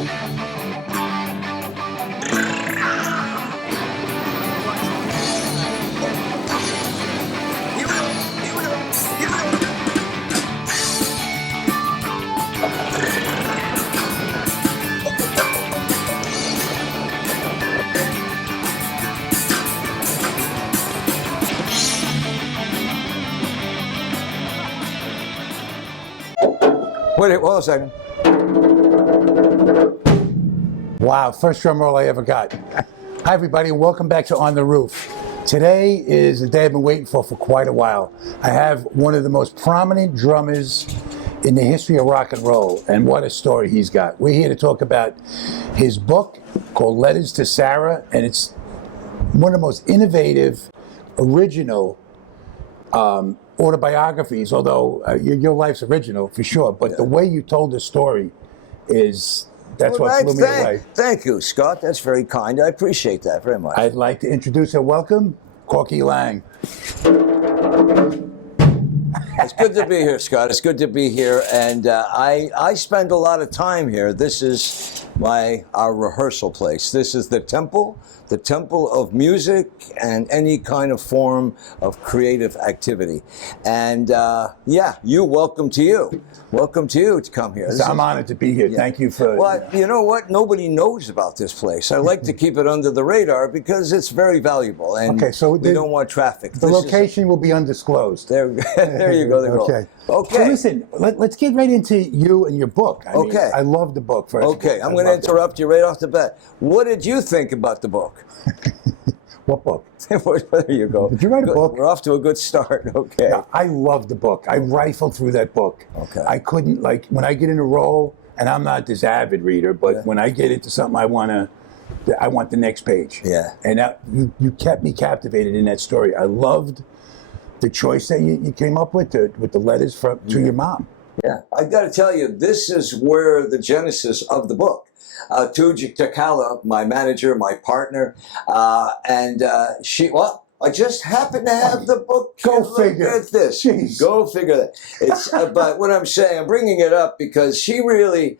Wait, hold on a second. Wow, first drum roll I ever got. Hi everybody, and welcome back to On the Roof. Today is the day I've been waiting for quite a while. I have one of the most prominent drummers in the history of rock and roll, and what a story he's got. We're here to talk about his book called Letters to Sarah, and it's one of the most innovative, original autobiographies, although your life's original for sure, but the way you told the story that's what blew me away. Thank you, Scott. That's very kind. I appreciate that very much. I'd like to introduce and welcome Corky Laing. It's good to be here, Scott. It's good to be here, and I spend a lot of time here. This is our rehearsal place. This is the temple of music and any kind of form of creative activity. And welcome to you to come here. I'm honored to be here. Yeah. Thank you for... Well, you know what? Nobody knows about this place. I like to keep it under the radar because it's very valuable, and we don't want traffic. The location will be undisclosed. There you go. Okay. So listen, let's get right into you and your book. I mean, I love the book. Okay, I'm going to interrupt you right off the bat. What did you think about the book? What book? There you go. Did you write a book? We're off to a good start. Okay. Yeah, I love the book. I rifled through that book. Okay. I couldn't, when I get in a role, and I'm not this avid reader, but when I get into something I want the next page. Yeah. And you kept me captivated in that story. I loved the choice that you came up with the letters to your mom. Yeah. I got to tell you, this is where the genesis of the book. Tuji Takala, my manager, my partner, I just happen to have the book. Go figure. Look at this. Jeez. Go figure that. It's but what I'm saying, I'm bringing it up because she really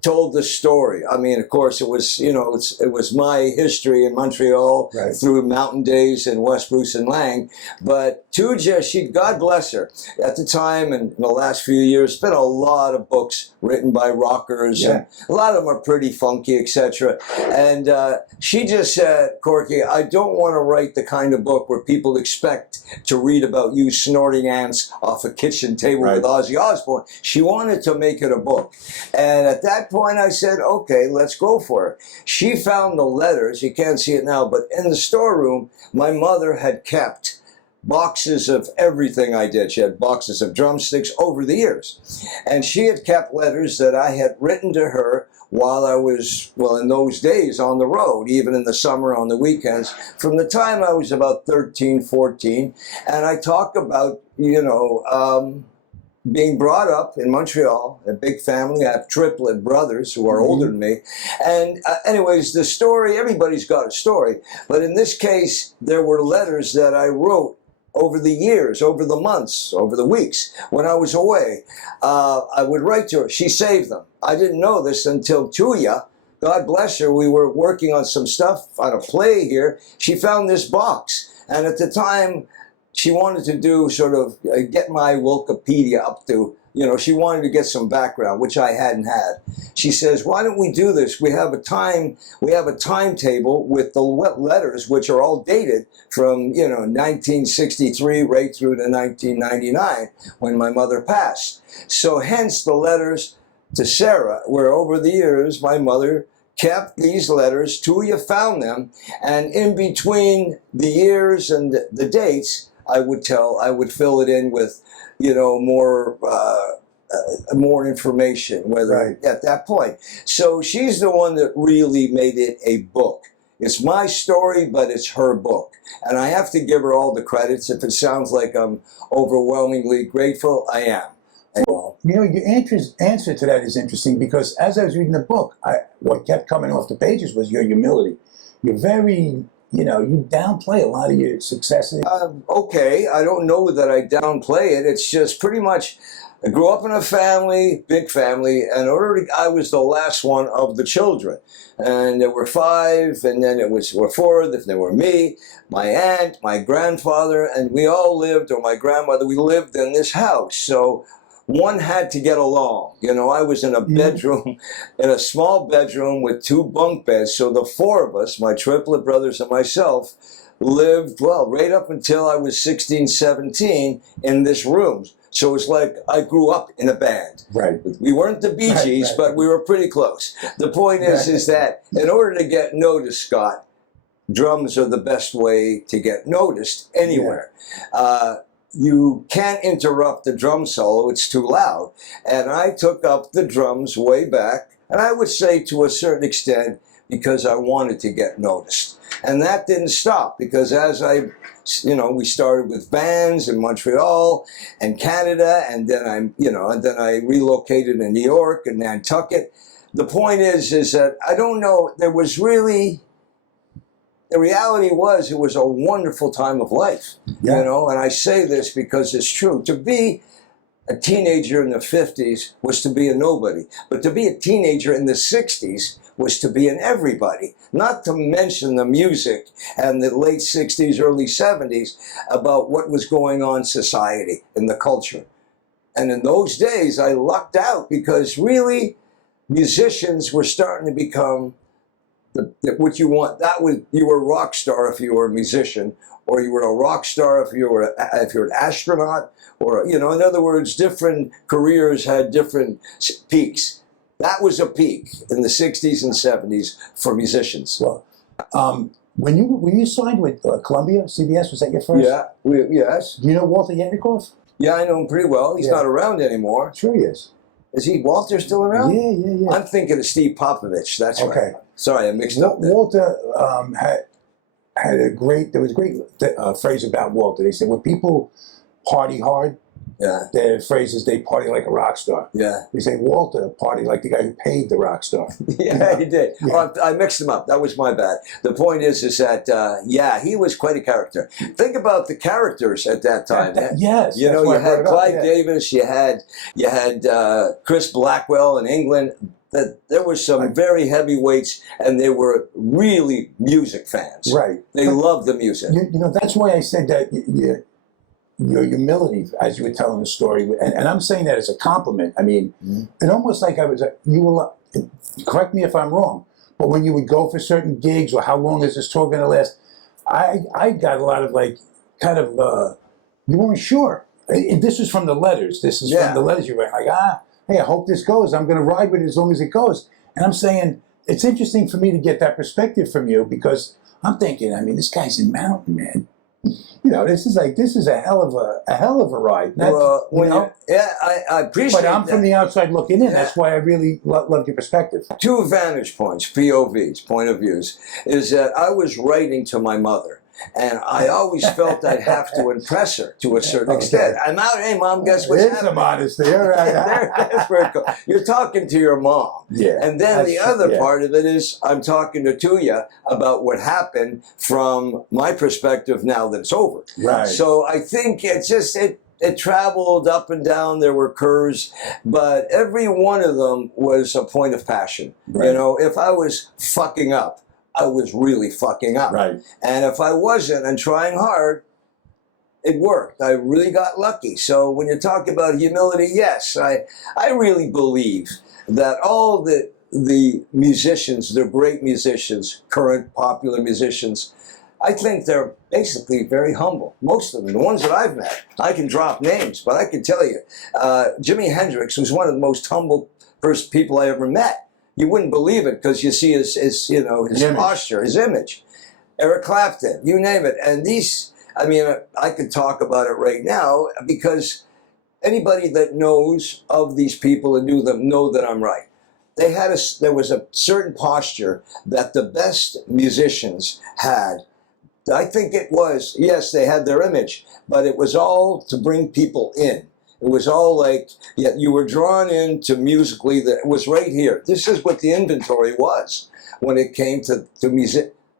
told the story. I mean, of course, it was it was my history in Montreal through Mountain Days and West Bruce and Lang. But Tuja, God bless her, at the time and in the last few years, been a lot of books written by rockers, and a lot of them are pretty funky, etc. And she just said, Corky, I don't want to write the kind of book where people expect to read about you snorting ants off a kitchen table with Ozzy Osbourne. She wanted to make it a book. And at that point, I said, okay, let's go for it. She found the letters. You can't see it now, but in the storeroom, my mother had kept boxes of everything I did. She had boxes of drumsticks over the years. And she had kept letters that I had written to her while I was, in those days on the road, even in the summer on the weekends, from the time I was about 13, 14. And I talk about, being brought up in Montreal, a big family. I have triplet brothers who are older than me. And anyways, the story, everybody's got a story. But in this case, there were letters that I wrote over the years, over the months, over the weeks, when I was away. I would write to her. She saved them. I didn't know this until Tuya, God bless her, we were working on some stuff, on a play here. She found this box. And at the time, she wanted to do get my Wikipedia up to, she wanted to get some background, which I hadn't had. She says, why don't we do this? We have a timetable with the letters, which are all dated from, 1963 right through to 1999 when my mother passed. So hence the letters to Sarah, where over the years, my mother kept these letters. Tuya found them. And in between the years and the dates, I would fill it in with, more information, at that point. So she's the one that really made it a book. It's my story, but it's her book. And I have to give her all the credits. If it sounds like I'm overwhelmingly grateful, I am. Your answer to that is interesting because as I was reading the book, what kept coming off the pages was your humility. You're very... you downplay a lot of your successes. Okay, I don't know that I downplay it. It's just pretty much I grew up in a family, big family, and I was the last one of the children. And there were 5, and then were 4, then there were me, my aunt, my grandfather, and we all lived, or my grandmother, we lived in this house. So one had to get along. You know, I was in a bedroom, in a small bedroom with 2 bunk beds. So the 4 of us, my triplet brothers and myself, lived, well, right up until I was 16, 17 in this room. So it's like I grew up in a band. Right. We weren't the Bee Gees, but we were pretty close. The point is that in order to get noticed, Scott, drums are the best way to get noticed anywhere. You can't interrupt the drum solo, it's too loud. And I took up the drums way back, and I would say to a certain extent, because I wanted to get noticed. And that didn't stop, because as we started with bands in Montreal and Canada, and then I relocated in New York and Nantucket. The point is that I don't know, the reality was it was a wonderful time of life, and I say this because it's true. To be a teenager in the 50s was to be a nobody, but to be a teenager in the 60s was to be an everybody, not to mention the music and the late 60s, early 70s about what was going on in society and the culture. And in those days, I lucked out because really musicians were starting to become what you want. You were a rock star if you were a musician, or you were a rock star if you're an astronaut, or in other words, different careers had different peaks. That was a peak in the 60s and 70s for musicians. Well, when you signed with Columbia, CBS, was that your first? Yeah, yes. Do you know Walter Yetnikoff? Yeah, I know him pretty well. He's not around anymore. Sure he is. Is Walter still around? Yeah. I'm thinking of Steve Popovich. That's right. Okay. Sorry, I mixed up there. Walter there was a great phrase about Walter. They said, when people party hard, their phrase is they party like a rock star. Yeah. They say Walter party like the guy who paid the rock star. Yeah, he did. Yeah. Oh, I mixed them up. That was my bad. The point is that, he was quite a character. Think about the characters at that time. Yes. You had Clive Davis, you had Chris Blackwell in England. There were some very heavyweights, and they were really music fans. Right. They loved the music. That's why I said that your humility as you were telling the story, and I'm saying that as a compliment. I mean, it almost like correct me if I'm wrong, but when you would go for certain gigs, or how long is this tour going to last, I got a lot of you weren't sure. And this was from the letters. This is from the letters you write. Hey, I hope this goes. I'm going to ride with it as long as it goes. And I'm saying, it's interesting for me to get that perspective from you, because I'm thinking, this guy's in Mountain, man. This is a hell of a ride. I appreciate But I'm that. from the outside looking in. That's why I really loved your perspective. 2 vantage points, POVs, point of views, is that I was writing to my mother. And I always felt I'd have to impress her to a certain extent. I'm out, hey, Mom, guess what's happening? There's some honesty. All right. That's very cool. You're talking to your mom. Yeah. And then the other part of it is I'm talking to Tuya about what happened from my perspective now that it's over. Right. So I think it traveled up and down. There were curves, but every one of them was a point of passion. Right. If I was fucking up, I was really fucking up. Right. And if I wasn't and trying hard, it worked. I really got lucky. So when you talk about humility, yes, I really believe that all the musicians, the great musicians, current popular musicians, I think they're basically very humble. Most of them, the ones that I've met. I can drop names, but I can tell you, Jimi Hendrix was one of the most humble people I ever met. You wouldn't believe it because you see his posture, his image. Eric Clapton, you name it. And I could talk about it right now because anybody that knows of these people and knew them know that I'm right. There was a certain posture that the best musicians had. I think it was, yes, they had their image, but it was all to bring people in. It was all like, you were drawn into musically, that it was right here. This is what the inventory was when it came to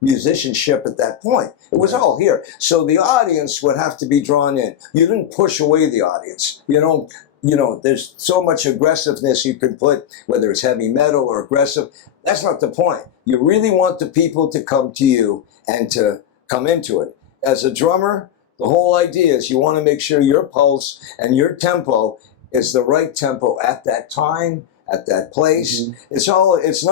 musicianship at that point. It was all here. So the audience would have to be drawn in. You didn't push away the audience. You don't you know, there's so much aggressiveness you can put, whether it's heavy metal or aggressive. That's not the point. You really want the people to come to you and to come into it. As a drummer, the whole idea is you want to make sure your pulse and your tempo is the right tempo at that time, at that place. Mm-hmm. It's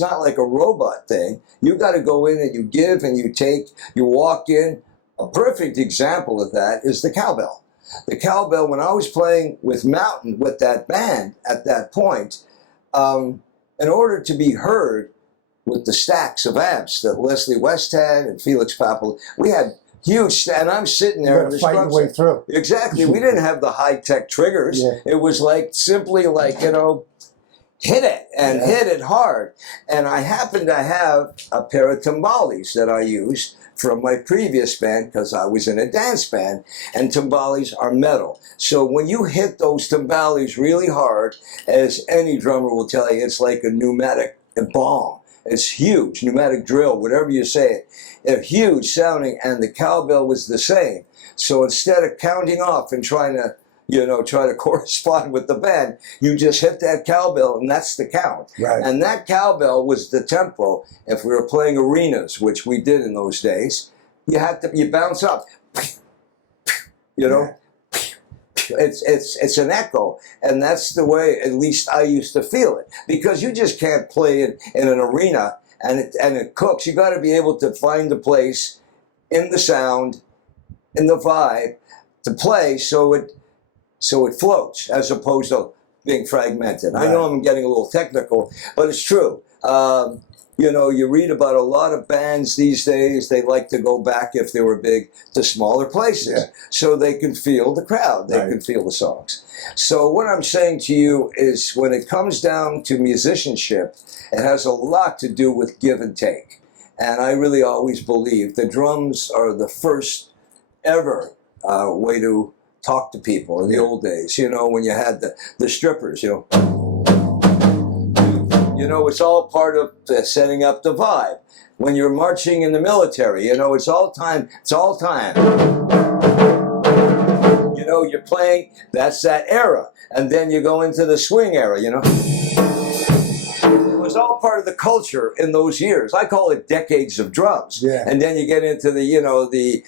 not like a robot thing. You got to go in and you give and you take, you walk in. A perfect example of that is the cowbell. The cowbell, when I was playing with Mountain, with that band at that point, in order to be heard with the stacks of amps that Leslie West had and Felix Pappalardi, we had huge, and I'm sitting there. You fight your way through. Exactly. We didn't have the high-tech triggers. Yeah. It was like simply like, you know, hit it and hit it hard. And I happened to have a pair of timbales that I used from my previous band because I was in a dance band, and timbales are metal. So when you hit those timbales really hard, as any drummer will tell you, it's like a pneumatic bomb. It's huge, pneumatic drill, whatever you say it. They're huge sounding, and the cowbell was the same. So instead of counting off and trying to, you know, try to correspond with the band, you just hit that cowbell, and that's the count. Right. And that cowbell was the tempo. If we were playing arenas, which we did in those days, you bounce up, you know. Yeah. It's an echo, and that's the way, at least I used to feel it, because you just can't play it in an arena and it cooks. You got to be able to find the place in the sound, in the vibe, to play so it floats, as opposed to being fragmented. Right. I know I'm getting a little technical, but it's true. You know, you read about a lot of bands these days, they like to go back, if they were big, to smaller places, so they can feel the crowd, they can feel the songs. So what I'm saying to you is, when it comes down to musicianship, it has a lot to do with give and take. And I really always believe the drums are the first ever way to talk to people in the old days, you know, when you had the strippers, you know. You know, it's all part of setting up the vibe. When you're marching in the military, you know, it's all time. You know, you're playing, that's that era. And then you go into the swing era, you know. It was all part of the culture in those years. I call it decades of drums. Yeah. And then you get into the, you know, the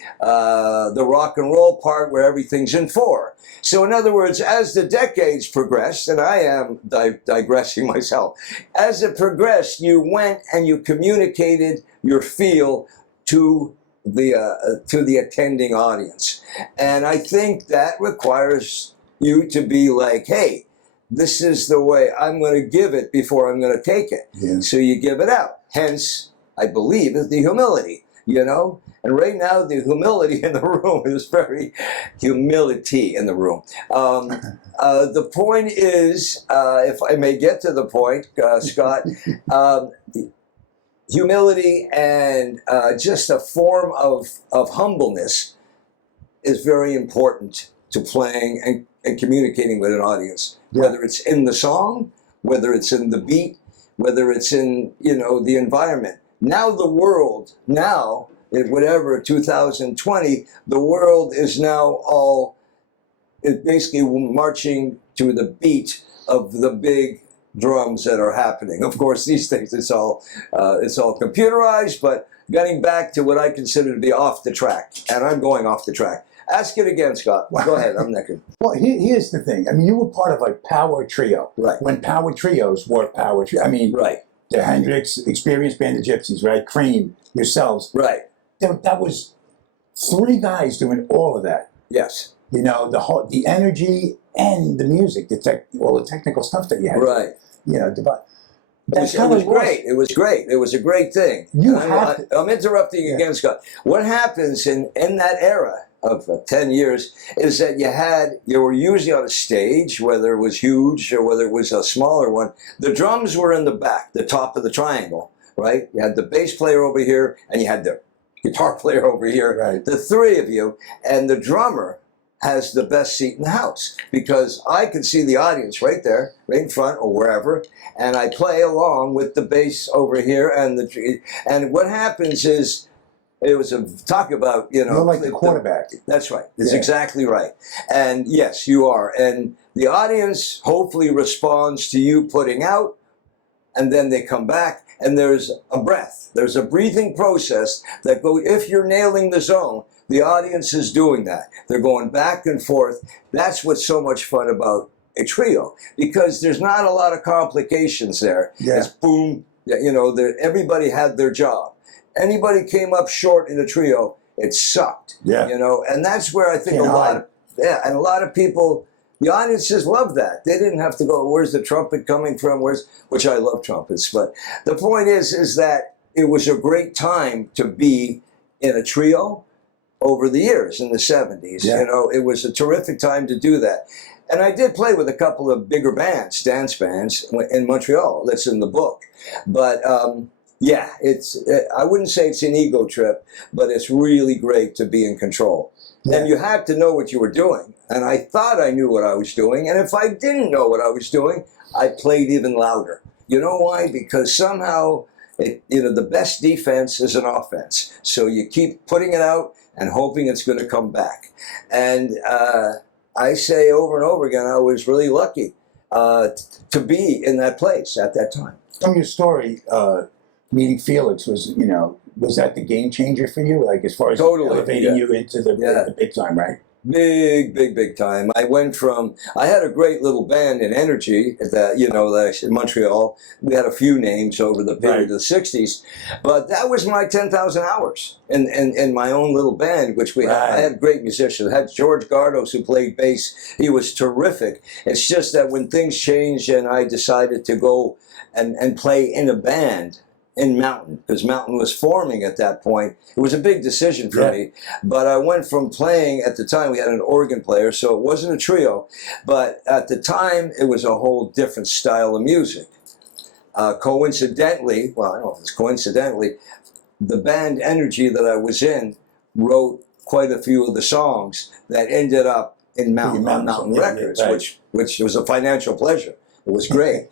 rock and roll part where everything's in 4. So in other words, as the decades progressed, and I am digressing myself, as it progressed, you went and you communicated your feel to the attending audience. And I think that requires you to be like, hey, this is the way I'm going to give it before I'm going to take it. Yeah. So you give it out. Hence, I believe, is the humility, you know? And right now, the humility in the room is humility in the room. The point is, if I may get to the point, Scott, humility and just a form of humbleness is very important to playing and communicating with an audience. Yeah. Whether it's in the song, whether it's in the beat, whether it's in, you know, the environment. Now the world, whatever, 2020, the world is now all basically marching to the beat of the big drums that are happening. Of course, these days it's all computerized, but getting back to what I consider to be off the track, and I'm going off the track. Ask it again, Scott. Go ahead, I'm naked. Well, here's the thing. I mean, you were part of a power trio. Right. When power trios were power trio. I mean, right. The Hendrix, Experienced Band of Gypsies, right? Cream, yourselves. Right. That was 3 guys doing all of that. Yes. You know, the energy and the music, all the technical stuff that you had. Right. You know, it was great. It was great. It was a great thing. I'm interrupting again, Scott. What happens in that era of 10 years is that you were usually on a stage, whether it was huge or whether it was a smaller one. The drums were in the back, the top of the triangle, right? You had the bass player over here, and you had the guitar player over here, right. The 3 of you, and the drummer has the best seat in the house, because I can see the audience right there, right in front or wherever, and I play along with the bass over here, and what happens is, it was talk about, you know. You're like the quarterback. That's right. It's exactly right. And yes, you are. And The audience hopefully responds to you putting out, and then they come back, and there's a breath. There's a breathing process that goes, if you're nailing the zone, the audience is doing that. They're going back and forth. That's what's so much fun about a trio, because there's not a lot of complications there. Yeah. It's boom, you know, everybody had their job. Anybody came up short in a trio, it sucked. Yeah. You know, and that's where I think And a lot of people, the audiences love that. They didn't have to go, where's the trumpet coming from? Which I love trumpets. But the point is that it was a great time to be in a trio over the years in the 70s. Yeah. You know, it was a terrific time to do that. And I did play with a couple of bigger bands, dance bands in Montreal. That's in the book. But yeah, I wouldn't say it's an ego trip, but it's really great to be in control. Yeah. And you had to know what you were doing. And I thought I knew what I was doing. And if I didn't know what I was doing, I played even louder. You know why? Because somehow, the best defense is an offense. So you keep putting it out and hoping it's going to come back. And I say over and over again, I was really lucky to be in that place at that time. From your story, meeting Felix was that the game changer for you? Like, as far as totally, elevating you into the big time, right? Big time. I had a great little band in Energy that in Montreal. We had a few names over the period of the 60s, but that was my 10,000 hours in my own little band, which I had great musicians. I had George Gardos, who played bass. He was terrific. It's just that when things changed and I decided to go and play in a band in Mountain, because Mountain was forming at that point. It was a big decision for me, but I went from playing, at the time we had an organ player, so it wasn't a trio, but at the time it was a whole different style of music. Coincidentally, well, I don't know if it's coincidentally, the band Energy that I was in wrote quite a few of the songs that ended up in Mountain Records, which was a financial pleasure. It was great.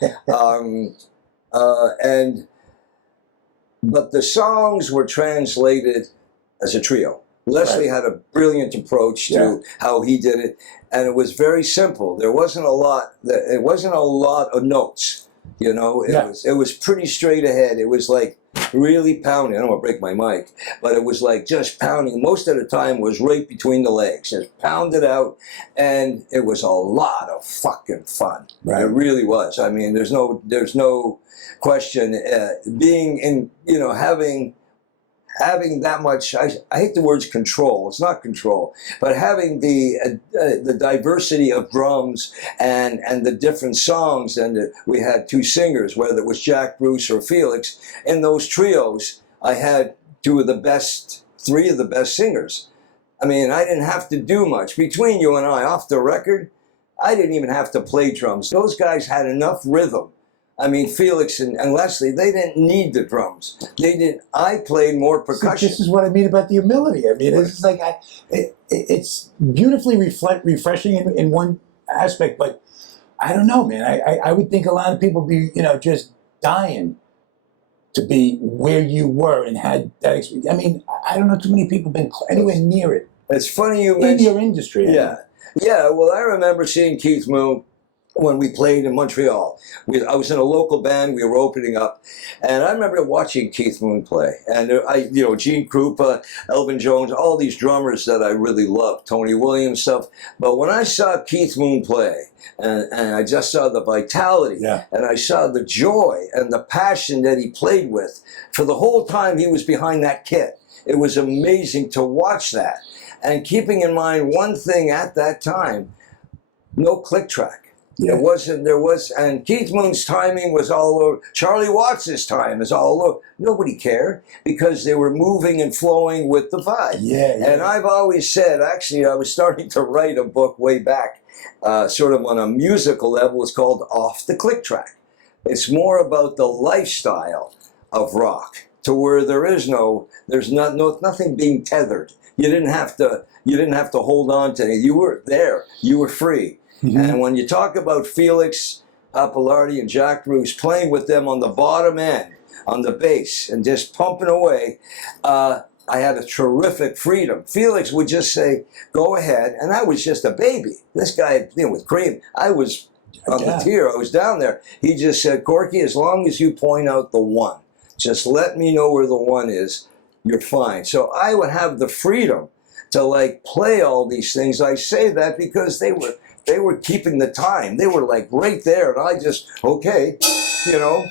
But the songs were translated as a trio. Leslie had a brilliant approach to how he did it, and it was very simple. There wasn't a lot. It wasn't a lot of notes. You know, it was pretty straight ahead. It was like really pounding. I don't want to break my mic, but it was like just pounding. Most of the time was right between the legs. Just pounded out, and it was a lot of fucking fun. Right. It really was. I mean, there's no question. Being in, having that much, I hate the words control. It's not control, but having the diversity of drums and the different songs, and we had two singers, whether it was Jack Bruce or Felix. In those trios, I had three of the best singers. I mean, I didn't have to do much. Between you and I, off the record, I didn't even have to play drums. Those guys had enough rhythm. I mean, Felix and Leslie, they didn't need the drums. I played more percussion. So this is what I mean about the humility. I mean, it's like it's beautifully refreshing in one aspect, but I don't know, man. I would think a lot of people be, just dying to be where you were and had that experience. I mean, I don't know too many people been anywhere near it. It's funny you mentioned... In your industry. Yeah. Yeah, well, I remember seeing Keith Moon when we played in Montreal. I was in a local band, we were opening up, and I remember watching Keith Moon play. And Gene Krupa, Elvin Jones, all these drummers that I really loved, Tony Williams stuff. But when I saw Keith Moon play, and I just saw the vitality, and I saw the joy and the passion that he played with for the whole time he was behind that kit, it was amazing to watch that. And keeping in mind one thing at that time, no click track. Yeah. And Keith Moon's timing was all over. Charlie Watts' time is all over. Nobody cared because they were moving and flowing with the vibe. And I've always said, actually, I was starting to write a book way back, sort of on a musical level. It's called Off the Click Track. It's more about the lifestyle of rock, to where there's nothing being tethered. You didn't have to hold on to anything. You were there. You were free. Mm-hmm. And when you talk about Felix Pappalardi and Jack Bruce, playing with them on the bottom end, on the bass, and just pumping away, I had a terrific freedom. Felix would just say, go ahead. And I was just a baby. This guy, with cream, I was on the tier. I was down there. He just said, Corky, as long as you point out the one, just let me know where the one is, you're fine. So I would have the freedom to like play all these things. I say that because they were keeping the time. They were like right there, and I just like this. Yeah.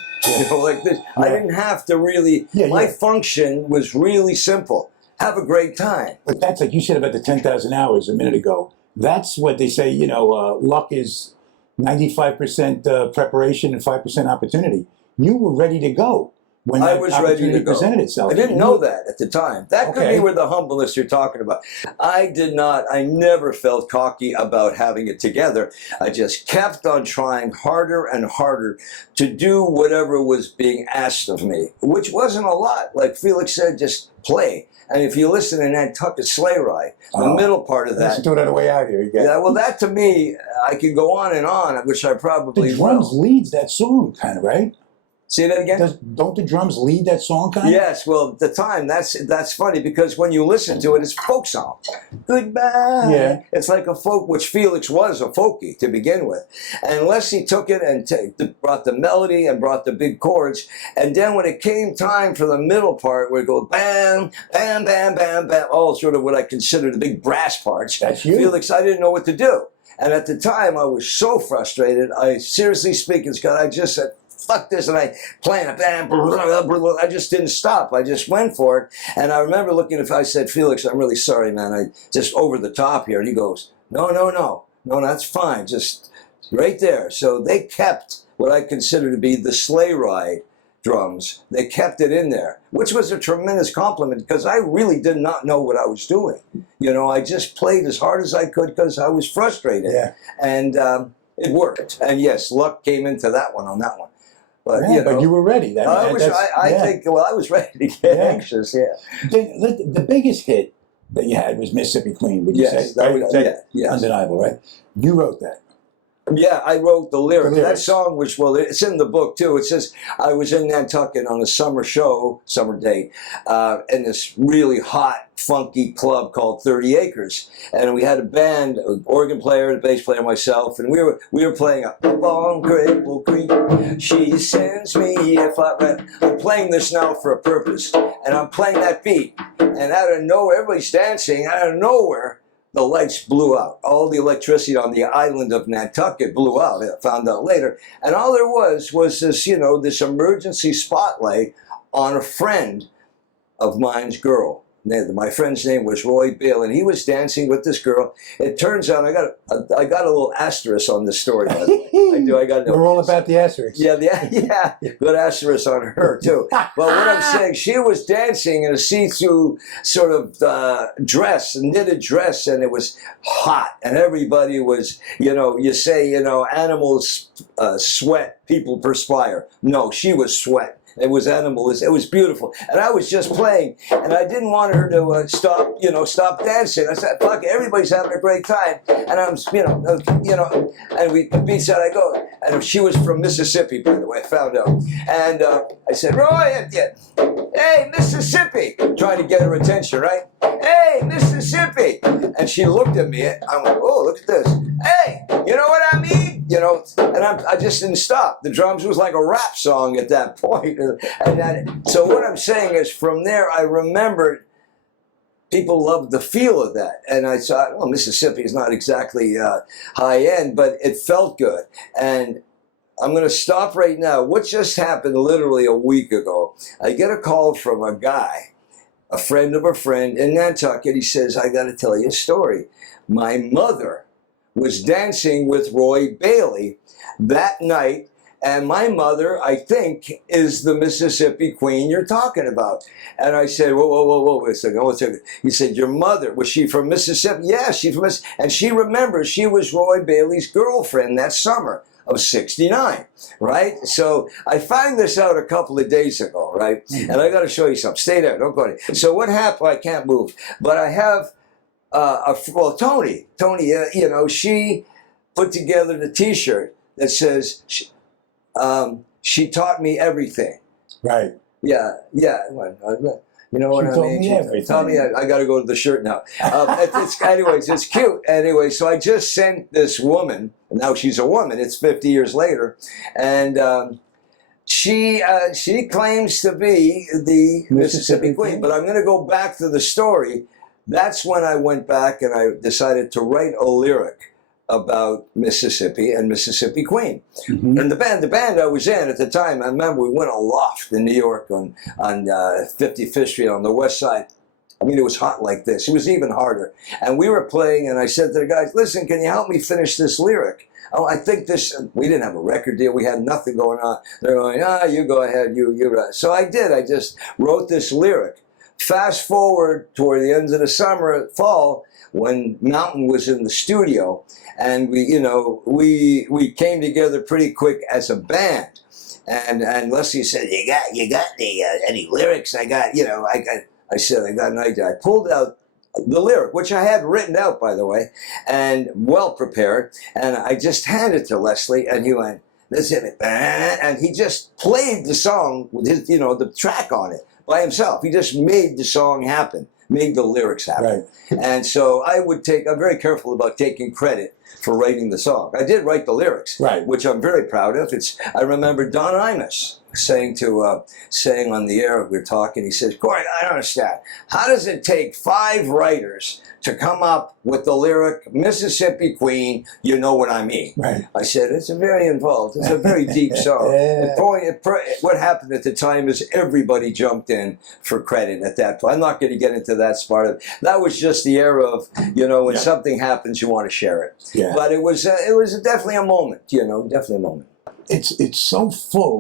I didn't have to really. My function was really simple. Have a great time. But that's like you said about the 10,000 hours a minute ago. That's what they say. Luck is 95% preparation and 5% opportunity. You were ready to go. When I was ready to go. Presented itself. I didn't know that at the time. That could be where the humbleness you're talking about. I never felt cocky about having it together. I just kept on trying harder and harder to do whatever was being asked of me, which wasn't a lot. Like Felix said, just play. And if you listen to Nantucket Sleigh Ride, the middle part of that. Listen to it on the way out here. Yeah, well, that to me, I could go on and on, which I probably will. The drums leads that song, kind of, right? Say that again? Don't the drums lead that song kind of? Yes, well, at the time, that's funny because when you listen to it, it's folk song. Goodbye. Yeah. It's like a folk, which Felix was a folkie to begin with. And Leslie took it and brought the melody and brought the big chords. And then when it came time for the middle part, where it goes bam, bam, bam, bam, bam, all sort of what I consider the big brass parts. That's you. Felix, I didn't know what to do. And at the time, I was so frustrated. Seriously speaking, Scott, I just said, fuck this, and I playing it, I just didn't stop. I just went for it, and I remember I said, Felix, I'm really sorry, man, I just over the top here, and he goes, no, that's fine, just right there. So they kept what I consider to be the sleigh ride drums. They kept it in there, which was a tremendous compliment because I really did not know what I was doing. I just played as hard as I could because I was frustrated, and it worked. And yes, luck came into that one on that one. But, but you were ready. I was ready to get anxious, The biggest hit that you had was Mississippi Queen, would you say? Yes. Undeniable, right? You wrote that. Yeah, I wrote the lyrics. That song, it's in the book too. It says, I was in Nantucket on a summer day, in this really hot, funky club called 30 Acres. And we had a band, an organ player, a bass player, myself, and we were playing Up on Cripple Creek. She sends me if I run. I'm playing this now for a purpose. And I'm playing that beat. And out of nowhere, everybody's dancing, out of nowhere, the lights blew out. All the electricity on the island of Nantucket blew out. I found out later. And all there was this, this emergency spotlight on a friend of mine's girl. My friend's name was Roy Bale, and he was dancing with this girl. It turns out I got a little asterisk on this story. By the way. I do. I got. We're all about the asterisk. Yeah. Good asterisk on her too. But what I'm saying, she was dancing in a see-through sort of dress, a knitted dress, and it was hot, and everybody was, you say, animals sweat, people perspire. No, she was sweat. It was animalistic. It was beautiful. And I was just playing, and I didn't want her to stop dancing. I said, fuck it, everybody's having a great time. And I'm, and the beat said, I go. And she was from Mississippi, by the way, I found out. And I said, Roy, hey, Mississippi. Trying to get her attention, right? Hey, Mississippi. And she looked at me. I went, oh, look at this. Hey, you know what I mean? And I just didn't stop. The drums was like a rap song at that point. So what I'm saying is from there, I remembered people loved the feel of that. And I thought, well, Mississippi is not exactly high end, but it felt good. And I'm going to stop right now. What just happened literally a week ago, I get a call from a guy, a friend of a friend in Nantucket. He says, I got to tell you a story. My mother was dancing with Roy Bailey that night, and my mother, I think, is the Mississippi Queen you're talking about. And I said, whoa, wait a second. He said, your mother, was she from Mississippi? Yeah, she's from Mississippi. And she remembers she was Roy Bailey's girlfriend that summer of '69, right? So I found this out a couple of days ago, right? And I got to show you something. Stay there, don't go anywhere. So what happened? I can't move. But I have Tony, she put together the T-shirt that says, she taught me everything. Right. Yeah. You know what She I told mean? me everything. Told me I got to go to the shirt now. Anyways, it's cute. Anyway, so I just sent this woman, and now she's a woman. It's 50 years later, and she claims to be the Mississippi Queen. But I'm going to go back to the story. That's when I went back and I decided to write a lyric about Mississippi and Mississippi Queen. Mm-hmm. And the band I was in at the time, I remember we went a loft in New York on 55th Street on the west side. I mean, it was hot like this. It was even harder. And we were playing, and I said to the guys, listen, can you help me finish this lyric? Oh, I think this, we didn't have a record deal. We had nothing going on. They're going, you go ahead, you. So I did. I just wrote this lyric. Fast forward toward the end of the summer, fall, when Mountain was in the studio, and we came together pretty quick as a band. And Leslie said, you got any lyrics? I said, I got an idea. I pulled out the lyric, which I had written out, by the way, and well prepared. And I just handed it to Leslie, and he went, "This is it," and he just played the song with his, the track on it by himself. He just made the song happen, made the lyrics happen. Right. And so I'm very careful about taking credit for writing the song. I did write the lyrics, right, which I'm very proud of. I remember Don Imus saying on the air, we were talking, he says, Corey, I don't understand. How does it take 5 writers to come up with the lyric, Mississippi Queen, you know what I mean? Right. I said, it's very involved. It's a very deep song. What happened at the time is everybody jumped in for credit at that point. I'm not going to get into that part of it. That was just the era of, when something happens, you want to share it. Yeah. But it was definitely a moment, definitely a moment. It's so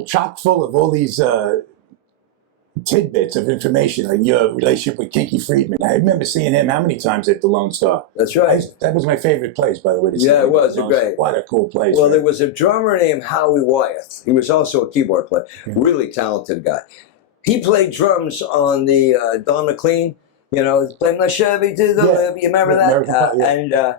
chock full of all these tidbits of information, like your relationship with Kinky Friedman. I remember seeing him how many times at the Lone Star. That's right. That was my favorite place, by the way. Yeah, it was great. What a cool place. Well, there was a drummer named Howie Wyeth. He was also a keyboard player. Really talented guy. He played drums on the Don McLean, playing the Chevy to the levee. You remember that? And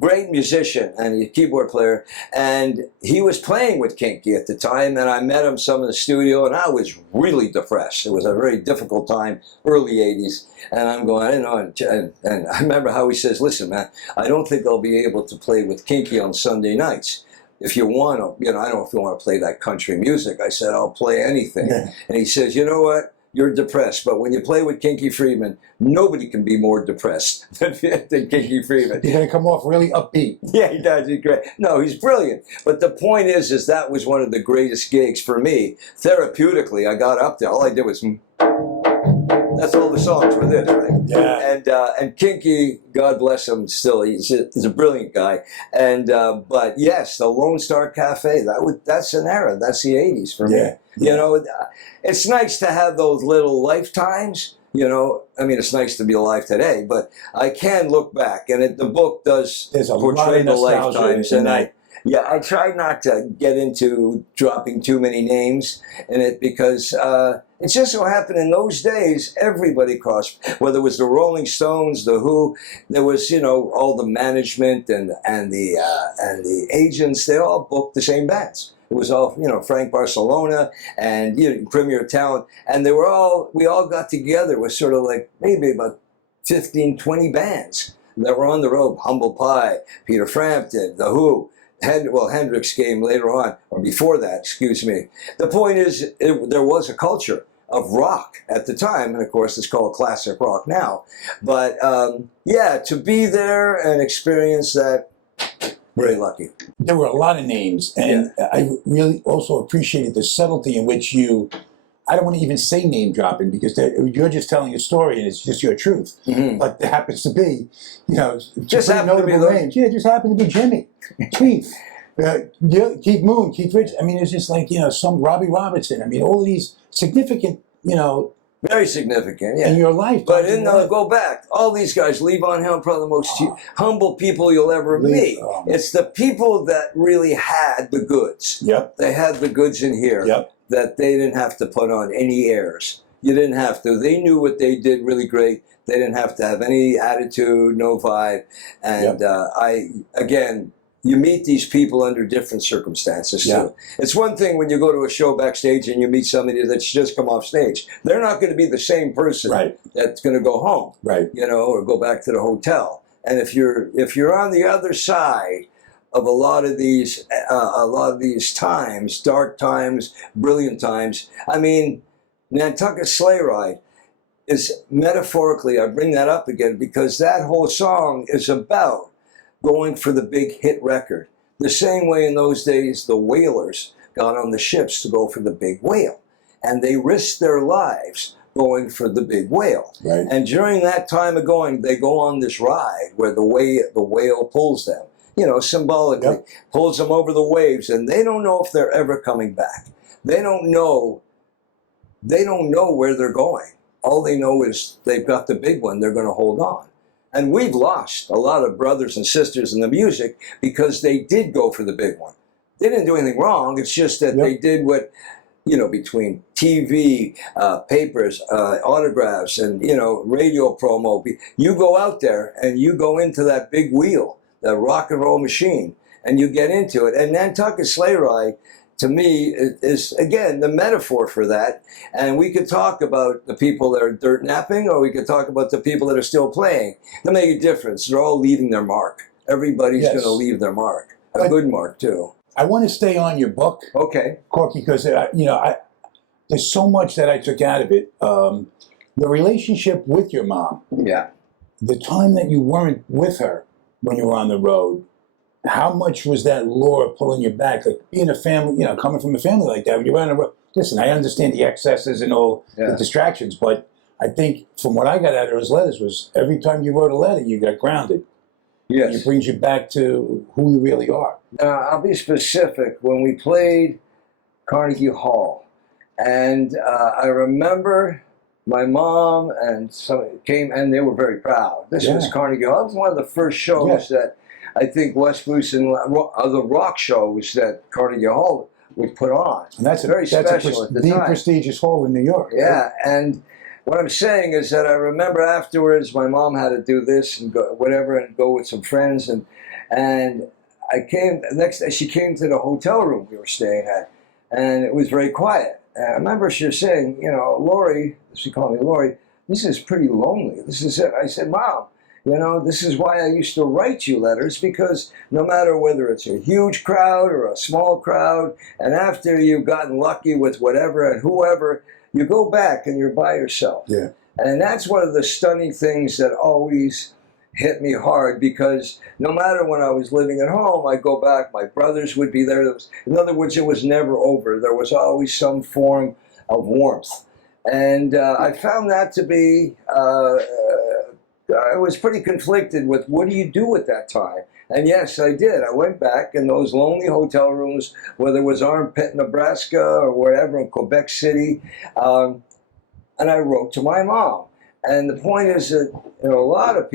great musician and a keyboard player. And he was playing with Kinky at the time, and I met him some in the studio, and I was really depressed. It was a very difficult time, early 80s. And I'm going, I didn't know. And I remember how he says, listen, man, I don't think I'll be able to play with Kinky on Sunday nights. If you want to, I don't know if you want to play that country music. I said, I'll play anything. Yeah. And he says, you know what? You're depressed, but when you play with Kinky Friedman, nobody can be more depressed than Kinky Friedman. He's going to come off really upbeat. Yeah, he does. He's great. No, he's brilliant. But the point is that was one of the greatest gigs for me. Therapeutically, I got up there. All I did was... That's all the songs were this, right? Yeah. And Kinky, God bless him, still he's a brilliant guy. And but yes, the Lone Star Cafe, that's an era. That's the 80s for me. Yeah. It's nice to have those little lifetimes. I mean, it's nice to be alive today, but I can look back, and the book does portray the lifetimes, and I try not to get into dropping too many names in it because it just so happened in those days, everybody crossed, whether it was the Rolling Stones, the Who, there was, all the management and the agents, they all booked the same bands. It was all, Frank Barcelona and Premier Talent, and we all got together with sort of like maybe about 15, 20 bands that were on the road. Humble Pie, Peter Frampton, the Who. Hendrix came later on, or before that, excuse me. The point is, there was a culture of rock at the time, and of course it's called classic rock now. But to be there and experience that, very lucky. There were a lot of names, and I really also appreciated the subtlety in which I don't want to even say name dropping because you're just telling a story and it's just your truth. Mm-hmm. But there happens to be, just happened to be names. Yeah, it just happened to be Jimmy, Keith, Keith Moon, Keith Rich. I mean, it's just like, some Robbie Robertson. I mean, all of these significant, very significant, in your life. But go back. All these guys, Levon Helm, probably the most humble people you'll ever meet. It's the people that really had the goods. Yep. They had the goods in here. Yep. That they didn't have to put on any airs. You didn't have to. They knew what they did really great. They didn't have to have any attitude, no vibe. And you meet these people under different circumstances too. It's one thing when you go to a show backstage and you meet somebody that's just come off stage. They're not going to be the same person that's going to go home, you know, or go back to the hotel. And if you're on the other side of a lot of these times, dark times, brilliant times, I mean, Nantucket Sleigh Ride is metaphorically, I bring that up again because that whole song is about going for the big hit record. The same way in those days the whalers got on the ships to go for the big whale. And they risked their lives going for the big whale. And during that time of going, they go on this ride where the whale pulls them, you know, symbolically, pulls them over the waves, and they don't know if they're ever coming back. They don't know where they're going. All they know is they've got the big one, they're going to hold on. And we've lost a lot of brothers and sisters in the music because they did go for the big one. They didn't do anything wrong. It's just that they did what, you know, between TV, papers, autographs, and, you know, radio promo. You go out there and you go into that big wheel, that rock and roll machine, and you get into it. And Nantucket Sleigh Ride, to me, is, again, the metaphor for that. And we could talk about the people that are dirt napping, or we could talk about the people that are still playing. They make a difference. They're all leaving their mark. Everybody's going to leave their mark. A good mark, too. I want to stay on your book, Corky, because, you know, there's so much that I took out of it. The relationship with your mom. The time that you weren't with her when you were on the road. How much was that Laura pulling you back? Like being a family, you know, coming from a family like that, when you're on the road. Listen, I understand the excesses and all the distractions, but I think from what I got out of those letters was every time you wrote a letter, you got grounded. And it brings you back to who you really are. Now, I'll be specific. When we played Carnegie Hall, and I remember my mom and some came, and they were very proud. This was Carnegie Hall. It was one of the first shows that I think West Bruce and the rock shows that Carnegie Hall would put on. And that's very special at the time. Prestigious hall in New York. And what I'm saying is that I remember afterwards my mom had to do this and go, whatever, and go with some friends, and I came the next day. She came to the hotel room we were staying at, and it was very quiet. And I remember she was saying, you know, Lori, she called me Lori, this is pretty lonely. This is it. I said, Mom, you know, this is why I used to write you letters, because no matter whether it's a huge crowd or a small crowd, and after you've gotten lucky with whatever and whoever, you go back and you're by yourself. And that's one of the stunning things that always hit me hard, because no matter when I was living at home, I'd go back, my brothers would be there. In other words, it was never over. There was always some form of warmth. And I found that to be... I was pretty conflicted with what do you do at that time? And yes, I did. I went back in those lonely hotel rooms, whether it was Armpit, Nebraska, or wherever in Quebec City, and I wrote to my mom. And the point is that, you know, a lot of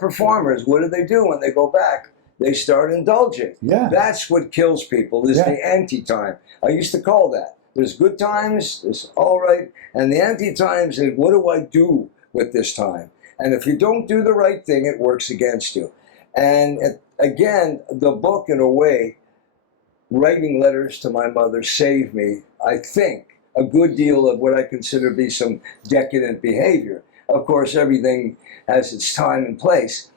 performers, what do they do when they go back? They start indulging. That's what kills people, is the anti-time. I used to call that. There's good times, there's all right, and the anti-times is, what do I do with this time? And if you don't do the right thing, it works against you. And again, the book, in a way, writing letters to my mother, saved me, I think, a good deal of what I consider to be some decadent behavior. Of course, everything has its time and place.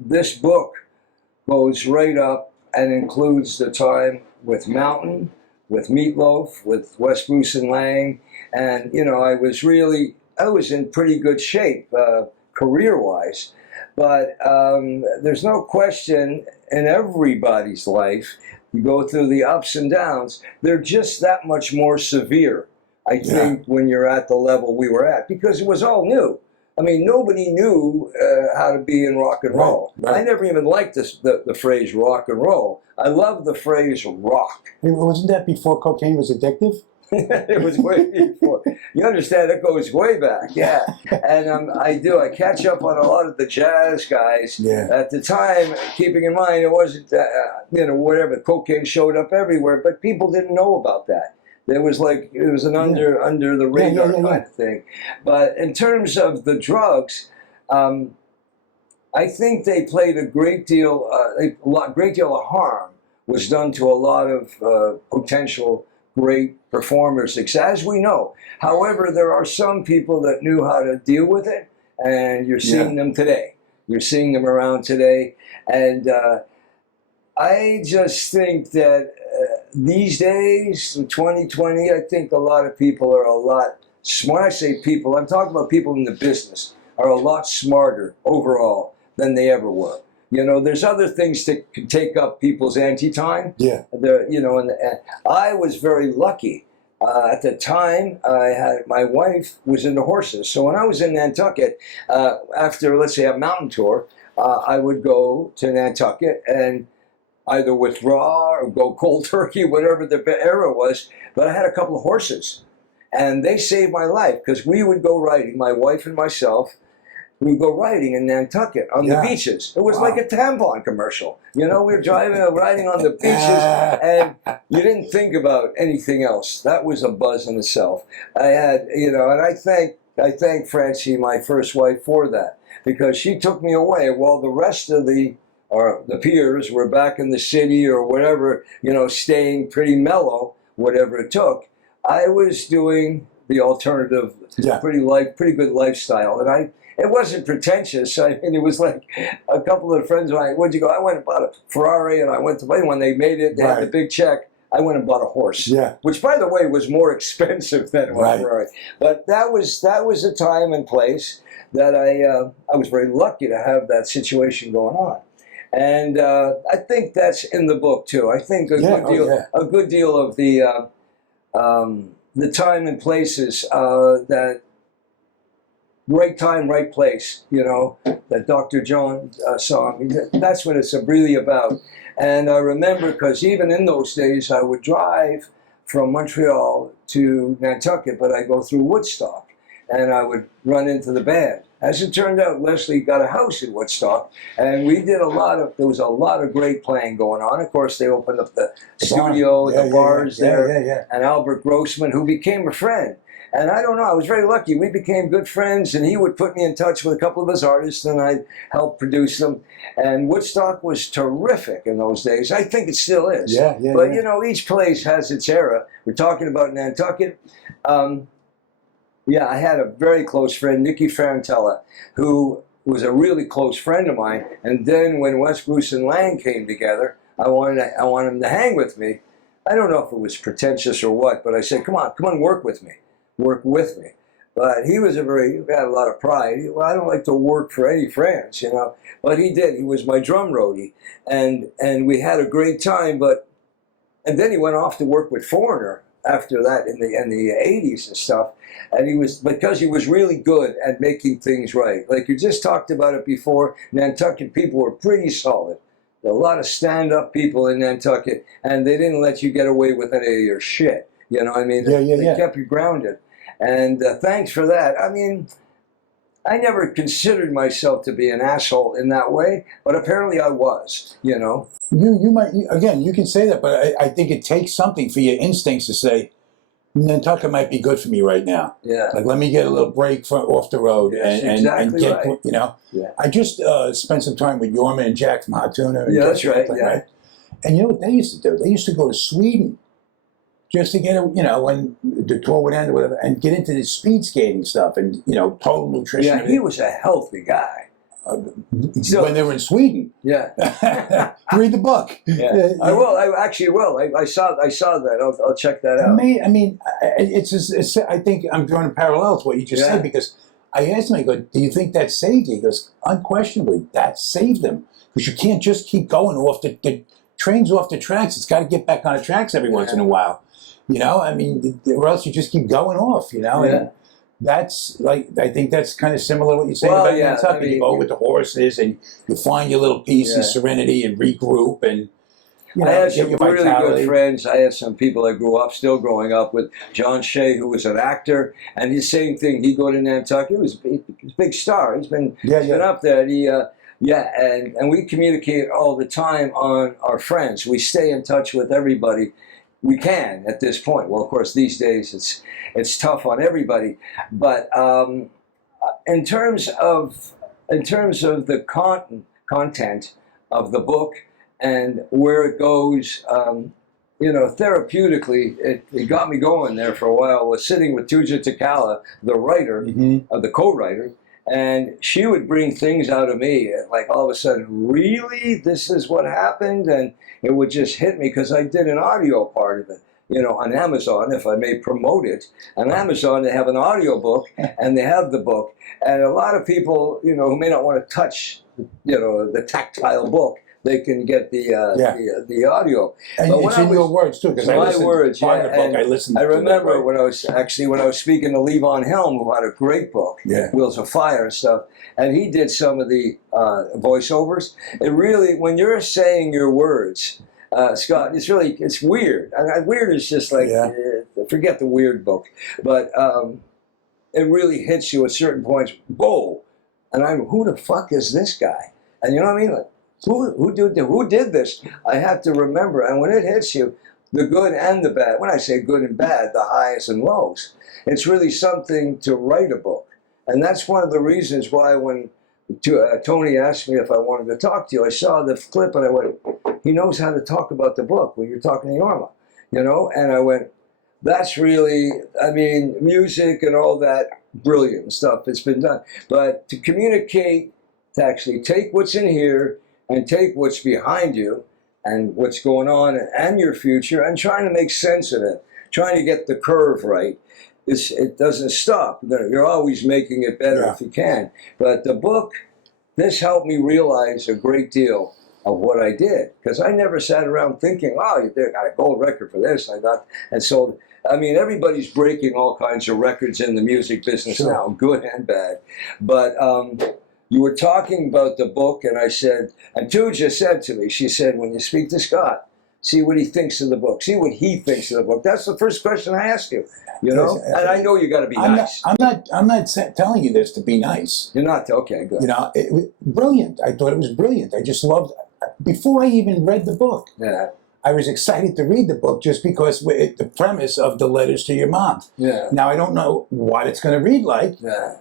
This book goes right up and includes the time with Mountain, with Meatloaf, with West Bruce and Laing. And, you know, I was in pretty good shape career-wise, but there's no question in everybody's life, you go through the ups and downs, they're just that much more severe, I think, when you're at the level we were at, because it was all new. I mean, nobody knew how to be in rock and roll. I never even liked the phrase rock and roll. I love the phrase rock. Wasn't that before cocaine was addictive? It was way before. You understand, it goes way back, And I catch up on a lot of the jazz guys. At the time, keeping in mind, it wasn't, whatever, cocaine showed up everywhere, but people didn't know about that. It was an under the radar kind of thing. But in terms of the drugs, I think they played a great deal of harm was done to a lot of potential great performers, as we know. However, there are some people that knew how to deal with it, and you're seeing them today. You're seeing them around today, and I just think that these days, in 2020, I think a lot of people are a lot. When I say people, I'm talking about people in the business are a lot smarter overall than they ever were. You know, there's other things that can take up people's anti-time. Yeah. And I was very lucky. At the time, my wife was into horses. So when I was in Nantucket, after, let's say, a mountain tour, I would go to Nantucket and either withdraw or go cold turkey, whatever the era was. But I had a couple of horses. And they saved my life because we would go riding, my wife and myself. We would go riding in Nantucket on the beaches. It was like a tampon commercial. You know, we were riding on the beaches, and you didn't think about anything else. That was a buzz in itself. I had, and I thank Francie, my first wife, for that because she took me away while the rest of the peers were back in the city or whatever, staying pretty mellow, whatever it took. I was doing the alternative, pretty good lifestyle, and it wasn't pretentious. I mean, it was like a couple of friends of mine. Where'd you go? I went and bought a Ferrari, and I went to when they made it. They had the big check. I went and bought a horse, which, by the way, was more expensive than a Ferrari. But that was a time and place that I was very lucky to have that situation going on, and I think that's in the book too. I think a good deal of the time and places that right time, right place, that Dr. John song. That's what it's really about. And I remember because even in those days, I would drive from Montreal to Nantucket, but I go through Woodstock, and I would run into the band. As it turned out, Leslie got a house in Woodstock, and we did there was a lot of great playing going on. Of course, they opened up the studio, the bars there, and Albert Grossman, who became a friend. And I don't know, I was very lucky. We became good friends, and he would put me in touch with a couple of his artists, and I'd help produce them. And Woodstock was terrific in those days. I think it still is. But, each place has its era. We're talking about Nantucket. I had a very close friend, Nicky Farentella, who was a really close friend of mine. And then when West Bruce and Laing came together, I wanted him to hang with me. I don't know if it was pretentious or what, but I said, come on, work with me. But he had a lot of pride. Well, I don't like to work for any friends, But he did. He was my drum roadie. And we had a great time, and then he went off to work with Foreigner after that in the 80s and stuff. And because he was really good at making things right. Like you just talked about it before, Nantucket people were pretty solid. There were a lot of stand-up people in Nantucket, and they didn't let you get away with any of your shit. You know what I mean? They kept you grounded. And thanks for that. I mean, I never considered myself to be an asshole in that way, but apparently I was, You might, again, you can say that, but I think it takes something for your instincts to say, Nantucket might be good for me right now. Yeah. Like, let me get a little break off the road and get, Yeah. I just spent some time with Yorma and Jack from Hot Tuna. That's right, right? And you know what they used to do? They used to go to Sweden just to get, when the tour would end or whatever, and get into the speed skating stuff and, total nutrition. Yeah, he was a healthy guy. When they were in Sweden. Yeah. Read the book. Yeah. I will. I actually will. I saw that. I'll check that out. I mean, it's I think I'm drawing a parallel to what you just said, because I asked him, I go, do you think that saved you? He goes, unquestionably, that saved them. Because you can't just keep going off the train's off the tracks. It's got to get back on the tracks every once in a while. I mean, or else you just keep going off, And that's like, I think that's kind of similar to what you're saying about Nantucket. You go with the horses and you find your little peace and serenity and regroup and, I had some really good friends. I had some people I grew up, still growing up with. John Shea, who was an actor, and the same thing. He'd go to Nantucket. He was a big star. He's been up there. And we communicate all the time on our friends. We stay in touch with everybody we can at this point. Well, of course, these days it's tough on everybody. But in terms of in terms of the content of the book and where it goes, therapeutically, it got me going there for a while. I was sitting with Tuja Takala, the writer, the co-writer, and she would bring things out of me, like all of a sudden, really, this is what happened? And it would just hit me because I did an audio part of it. On Amazon, if I may promote it. On Amazon, they have an audio book, and they have the book. And a lot of people, who may not want to touch, the tactile book, they can get the audio. And it's in your words, too, because I listened words, to the book. I listened I to remember that, when I was speaking to Levon Helm, who had a great book, Wheels of Fire and stuff, and he did some of the voiceovers. It really, when you're saying your words, Scott, it's weird. Weird is just like, forget the weird book. But it really hits you at certain points. Whoa. And who the fuck is this guy? And you know what I mean? Like, who did this? I have to remember. And when it hits you, the good and the bad, when I say good and bad, the highs and lows, it's really something to write a book. And that's one of the reasons why when Tony asked me if I wanted to talk to you, I saw the clip and I went, he knows how to talk about the book when you're talking to Yorma, And I went, that's really, music and all that brilliant stuff that's been done. But to communicate, to actually take what's in here and take what's behind you and what's going on and your future and trying to make sense of it, trying to get the curve right. It doesn't stop. You're always making it better if you can. But the book, this helped me realize a great deal of what I did. Because I never sat around thinking, oh, you got a gold record for this. And so, everybody's breaking all kinds of records in the music business now, good and bad. But you were talking about the book, and I said, and Tuja said to me, she said, when you speak to Scott, see what he thinks of the book. See what he thinks of the book. That's the first question I ask you. And I know you got to be nice. I'm not telling you this to be nice. You're not? Okay, good. It was brilliant. I thought it was brilliant. I just loved it. Before I even read the book, I was excited to read the book just because the premise of the letters to your mom. Now, I don't know what it's going to read like,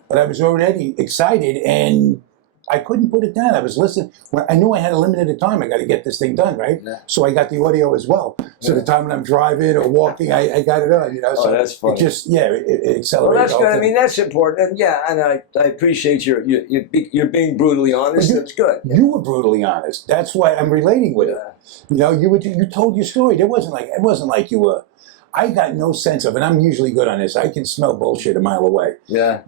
but I was already excited, and I couldn't put it down. I was listening. I knew I had a limited time. I got to get this thing done, right? So I got the audio as well. So the time when I'm driving or walking, I got it on. So that's funny. It just it accelerated. Well, that's good. That's important. And I appreciate you're being brutally honest. That's good. You were brutally honest. That's why I'm relating with it. You told your story. It wasn't like you were. I got no sense of it. I'm usually good on this. I can smell bullshit a mile away. And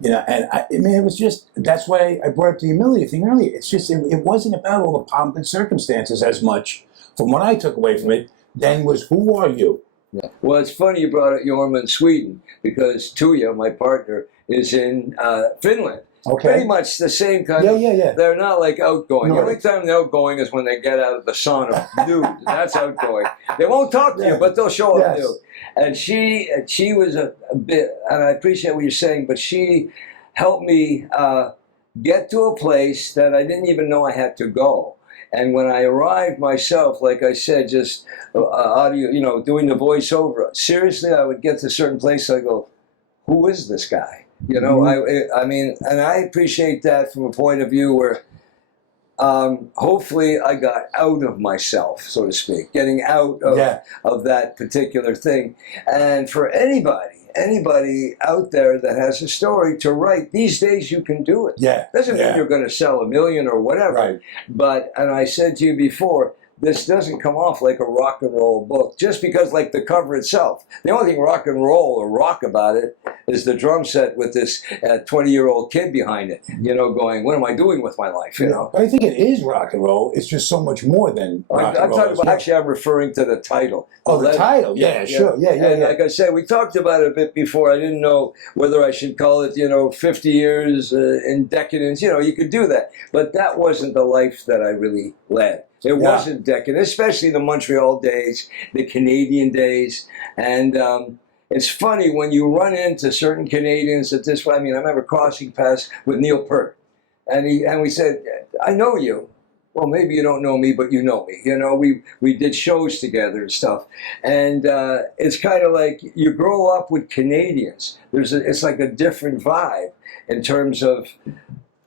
it was just, that's why I brought up the humility thing earlier. It's just, it wasn't about all the pomp and circumstances as much. From what I took away from it, then was, who are you? Well, it's funny you brought up Jorma in Sweden, because Tuija, my partner, is in Finland. Pretty much the same kind of. They're not like outgoing. The only time they're outgoing is when they get out of the sauna nude. That's outgoing. They won't talk to you, but they'll show up nude. And she was a bit, and I appreciate what you're saying, but she helped me get to a place that I didn't even know I had to go. And when I arrived myself, like I said, just audio, doing the voiceover, seriously, I would get to a certain place, I go, who is this guy? And I appreciate that from a point of view where hopefully I got out of myself, so to speak, getting out of that particular thing. And for anybody out there that has a story to write, these days you can do it. Doesn't mean you're going to sell 1 million or whatever. But, and I said to you before, this doesn't come off like a rock and roll book, just because like the cover itself. The only thing rock and roll or rock about it is the drum set with this 20-year-old kid behind it, going, what am I doing with my life, But I think it is rock and roll. It's just so much more than rock and roll. Actually, I'm referring to the title. The title. Sure. And like I said, we talked about it a bit before. I didn't know whether I should call it, 50 years in decadence. You could do that. But that wasn't the life that I really led. It wasn't decadent, especially the Montreal days, the Canadian days. And it's funny when you run into certain Canadians at this point. I remember crossing paths with Neil Peart. And we said, I know you. Well, maybe you don't know me, but you know me. We did shows together and stuff. And it's kind of like you grow up with Canadians. It's like a different vibe in terms of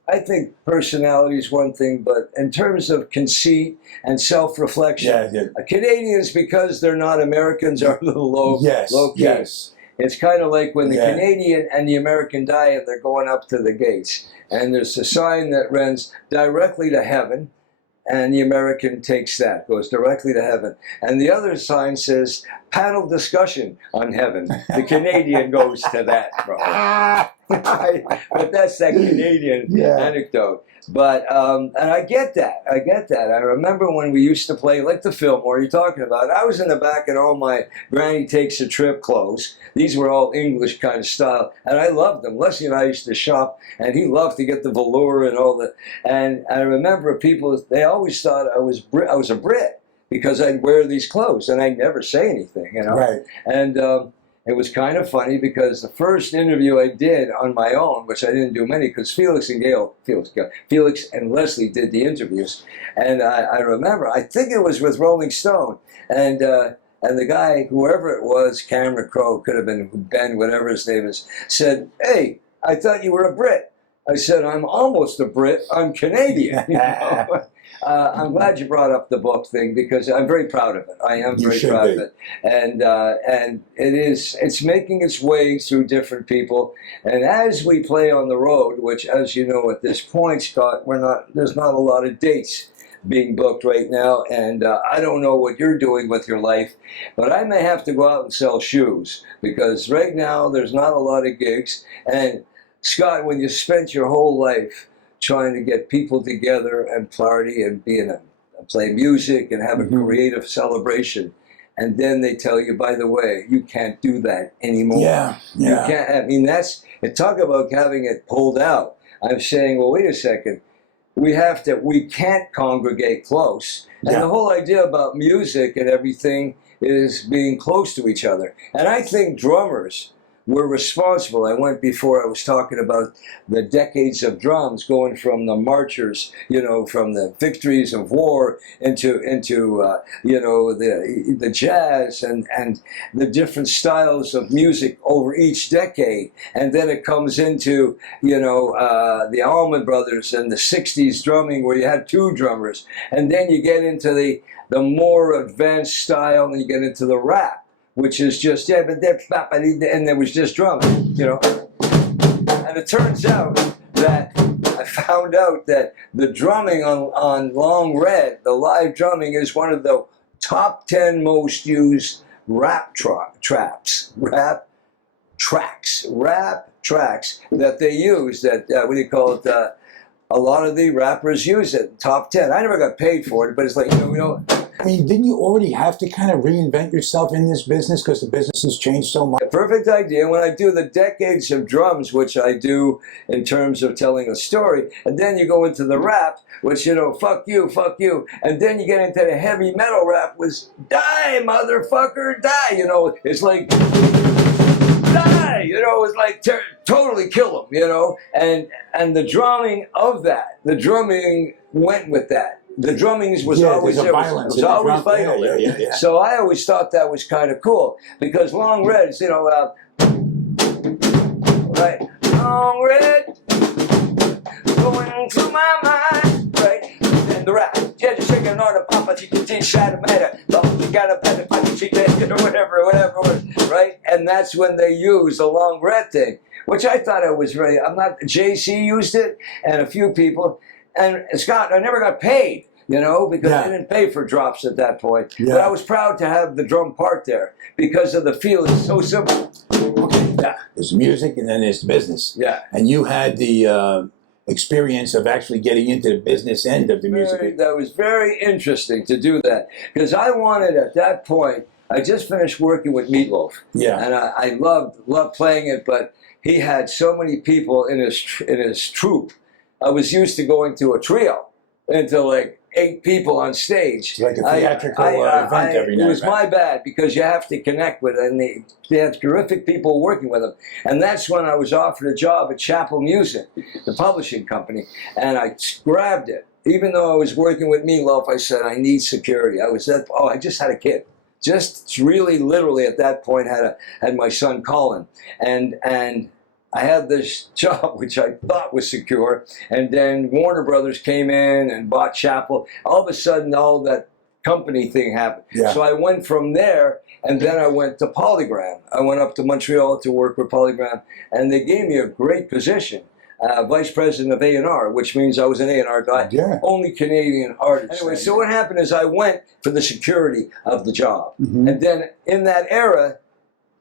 I think personality is one thing, but in terms of conceit and self-reflection, Canadians, because they're not Americans, are a little low key. Yes. It's kind of like when the Canadian and the American die and they're going up to the gates. And there's a sign that runs directly to heaven, and the American takes that, goes directly to heaven. And the other sign says, panel discussion on heaven. The Canadian goes to that, bro. But that's that Canadian anecdote. But, and I get that. I remember when we used to play, like the Fillmore you're talking about, I was in the back in all my Granny Takes a Trip clothes. These were all English kind of style, and I loved them. Leslie and I used to shop, and he loved to get the velour and all that. And I remember people, they always thought I was a Brit because I'd wear these clothes, and I'd never say anything, you know. Right. And it was kind of funny because the first interview I did on my own, which I didn't do many, because Felix and Leslie did the interviews, and I remember, I think it was with Rolling Stone, and the guy, whoever it was, Cameron Crowe, could have been Ben, whatever his name is, said, "Hey, I thought you were a Brit." I said, "I'm almost a Brit. I'm Canadian." You know? I'm glad you brought up the book thing because I'm very proud of it. I am very proud of it, and it's making its way through different people. And as we play on the road, which, as you know, at this point, Scott, there's not a lot of dates being booked right now, and I don't know what you're doing with your life, but I may have to go out and sell shoes because right now there's not a lot of gigs. And Scott, when you spent your whole life trying to get people together and party and play music and have a creative celebration, and then they tell you, by the way, you can't do that anymore. You can't. I mean, talk about having it pulled out. I'm saying, well, wait a second. We can't congregate close. And the whole idea about music and everything is being close to each other. And I think drummers were responsible. I went before, I was talking about the decades of drums going from the marchers, you know, from the victories of war into you know, the jazz and the different styles of music over each decade. And then it comes into, you know, the Allman Brothers and the 60s drumming where you had two drummers. And then you get into the more advanced style and you get into the rap, which is just, and there was just drumming, you know. And it turns out that I found out that the drumming on Long Red, the live drumming, is one of the top 10 most used rap tracks that they use, that, what do you call it, a lot of the rappers use it, top 10. I never got paid for it, but it's like, you know, I mean, didn't you already have to kind of reinvent yourself in this business because the business has changed so much? A perfect idea. When I do the decades of drums, which I do in terms of telling a story, and then you go into the rap, which, you know, fuck you, and then you get into the heavy metal rap, was die, motherfucker, die, you know, it's like, die, you know, it's like totally kill them, you know, and the drumming of that, the drumming went with that. The drumming was always there. It was always vital there. Yeah. So I always thought that was kind of cool because Long Red, you know, right? Long Red, going through my mind, right? And the rap, yeah, just shaking on the papa, chicken, shadow matter, you got a better chicken, whatever, right? And that's when they used the Long Red thing, which I thought it was very. JC used it, and a few people. And Scott, I never got paid, you know, because I didn't pay for drops at that point. But I was proud to have the drum part there because of the feel. It's so simple. Okay, there's music and then there's the business. Yeah. And you had the experience of actually getting into the business end of the music. That was very interesting to do that because I wanted at that point, I just finished working with Meatloaf. Yeah. And I loved playing it, but he had so many people in his troupe. I was used to going to a trio, into like 8 people on stage. It's like a theatrical event every night. It was my bad because you have to connect with it, and they had terrific people working with them. And that's when I was offered a job at Chapel Music, the publishing company, and I grabbed it. Even though I was working with Meatloaf, I said, I need security. I just had a kid. Just really literally at that point had my son Colin. And I had this job which I thought was secure, and then Warner Brothers came in and bought Chappell. All of a sudden, all that company thing happened. Yeah. So I went from there, and then I went to Polygram. I went up to Montreal to work with Polygram, and they gave me a great position. Vice President of A&R, which means I was an A&R guy, only Canadian artist. Anyway, so what happened is I went for the security of the job. And then in that era,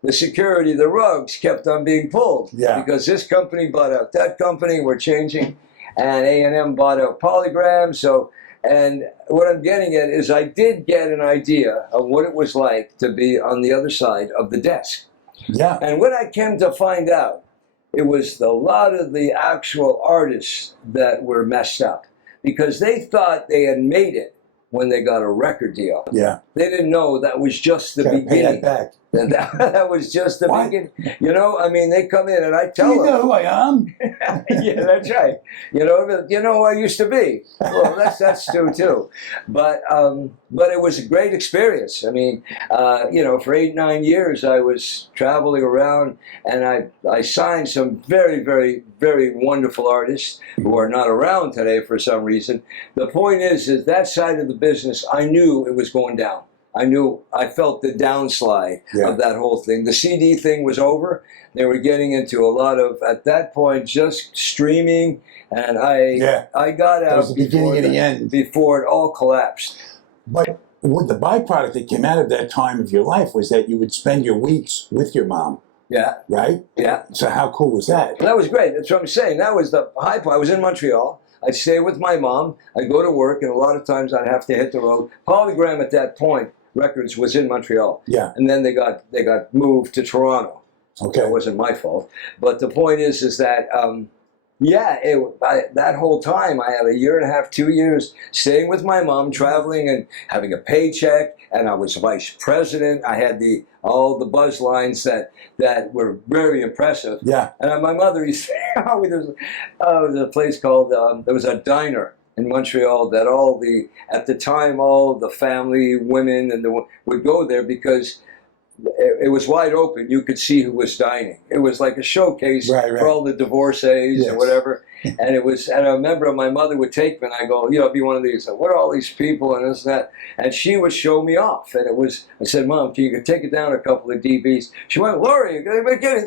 the security, the rugs kept on being pulled. Because this company bought out that company, we're changing, and A&M bought out Polygram. So, and what I'm getting at is I did get an idea of what it was like to be on the other side of the desk. And when I came to find out, it was a lot of the actual artists that were messed up because they thought they had made it when they got a record deal. They didn't know that was just the beginning. Pay that back. That was just the beginning. You know, I mean, they come in and I tell them. You know who I am? Yeah, that's right. You know who I used to be. Well, that's true too. But it was a great experience. I mean, you know, for 8-9 years I was traveling around, and I signed some very, very, very wonderful artists who are not around today for some reason. The point is that side of the business, I knew it was going down. I felt the downslide of that whole thing. The CD thing was over. They were getting into a lot of, at that point, just streaming. And I got out the beginning and the end. Before it all collapsed. But what the byproduct that came out of that time of your life was that you would spend your weeks with your mom. Right? So how cool was that? That was great. That's what I'm saying. That was the high point. I was in Montreal. I'd stay with my mom. I'd go to work, and a lot of times I'd have to hit the road. Polygram at that point, Records, was in Montreal. And then they got moved to Toronto. That wasn't my fault. But the point is that that whole time I had 1.5 2 years staying with my mom, traveling and having a paycheck, and I was vice president. I had all the buzz lines that were very impressive. And my mother used to say, there was a place called, there was a diner in Montreal that at the time, all the family, women, would go there because it was wide open. You could see who was dining. It was like a showcase for all the divorcees and whatever. And I remember my mother would take me, and I go, be one of these. What are all these people and this and that? And she would show me off. And I said, Mom, can you take it down a couple of dBs? She went, Laurie,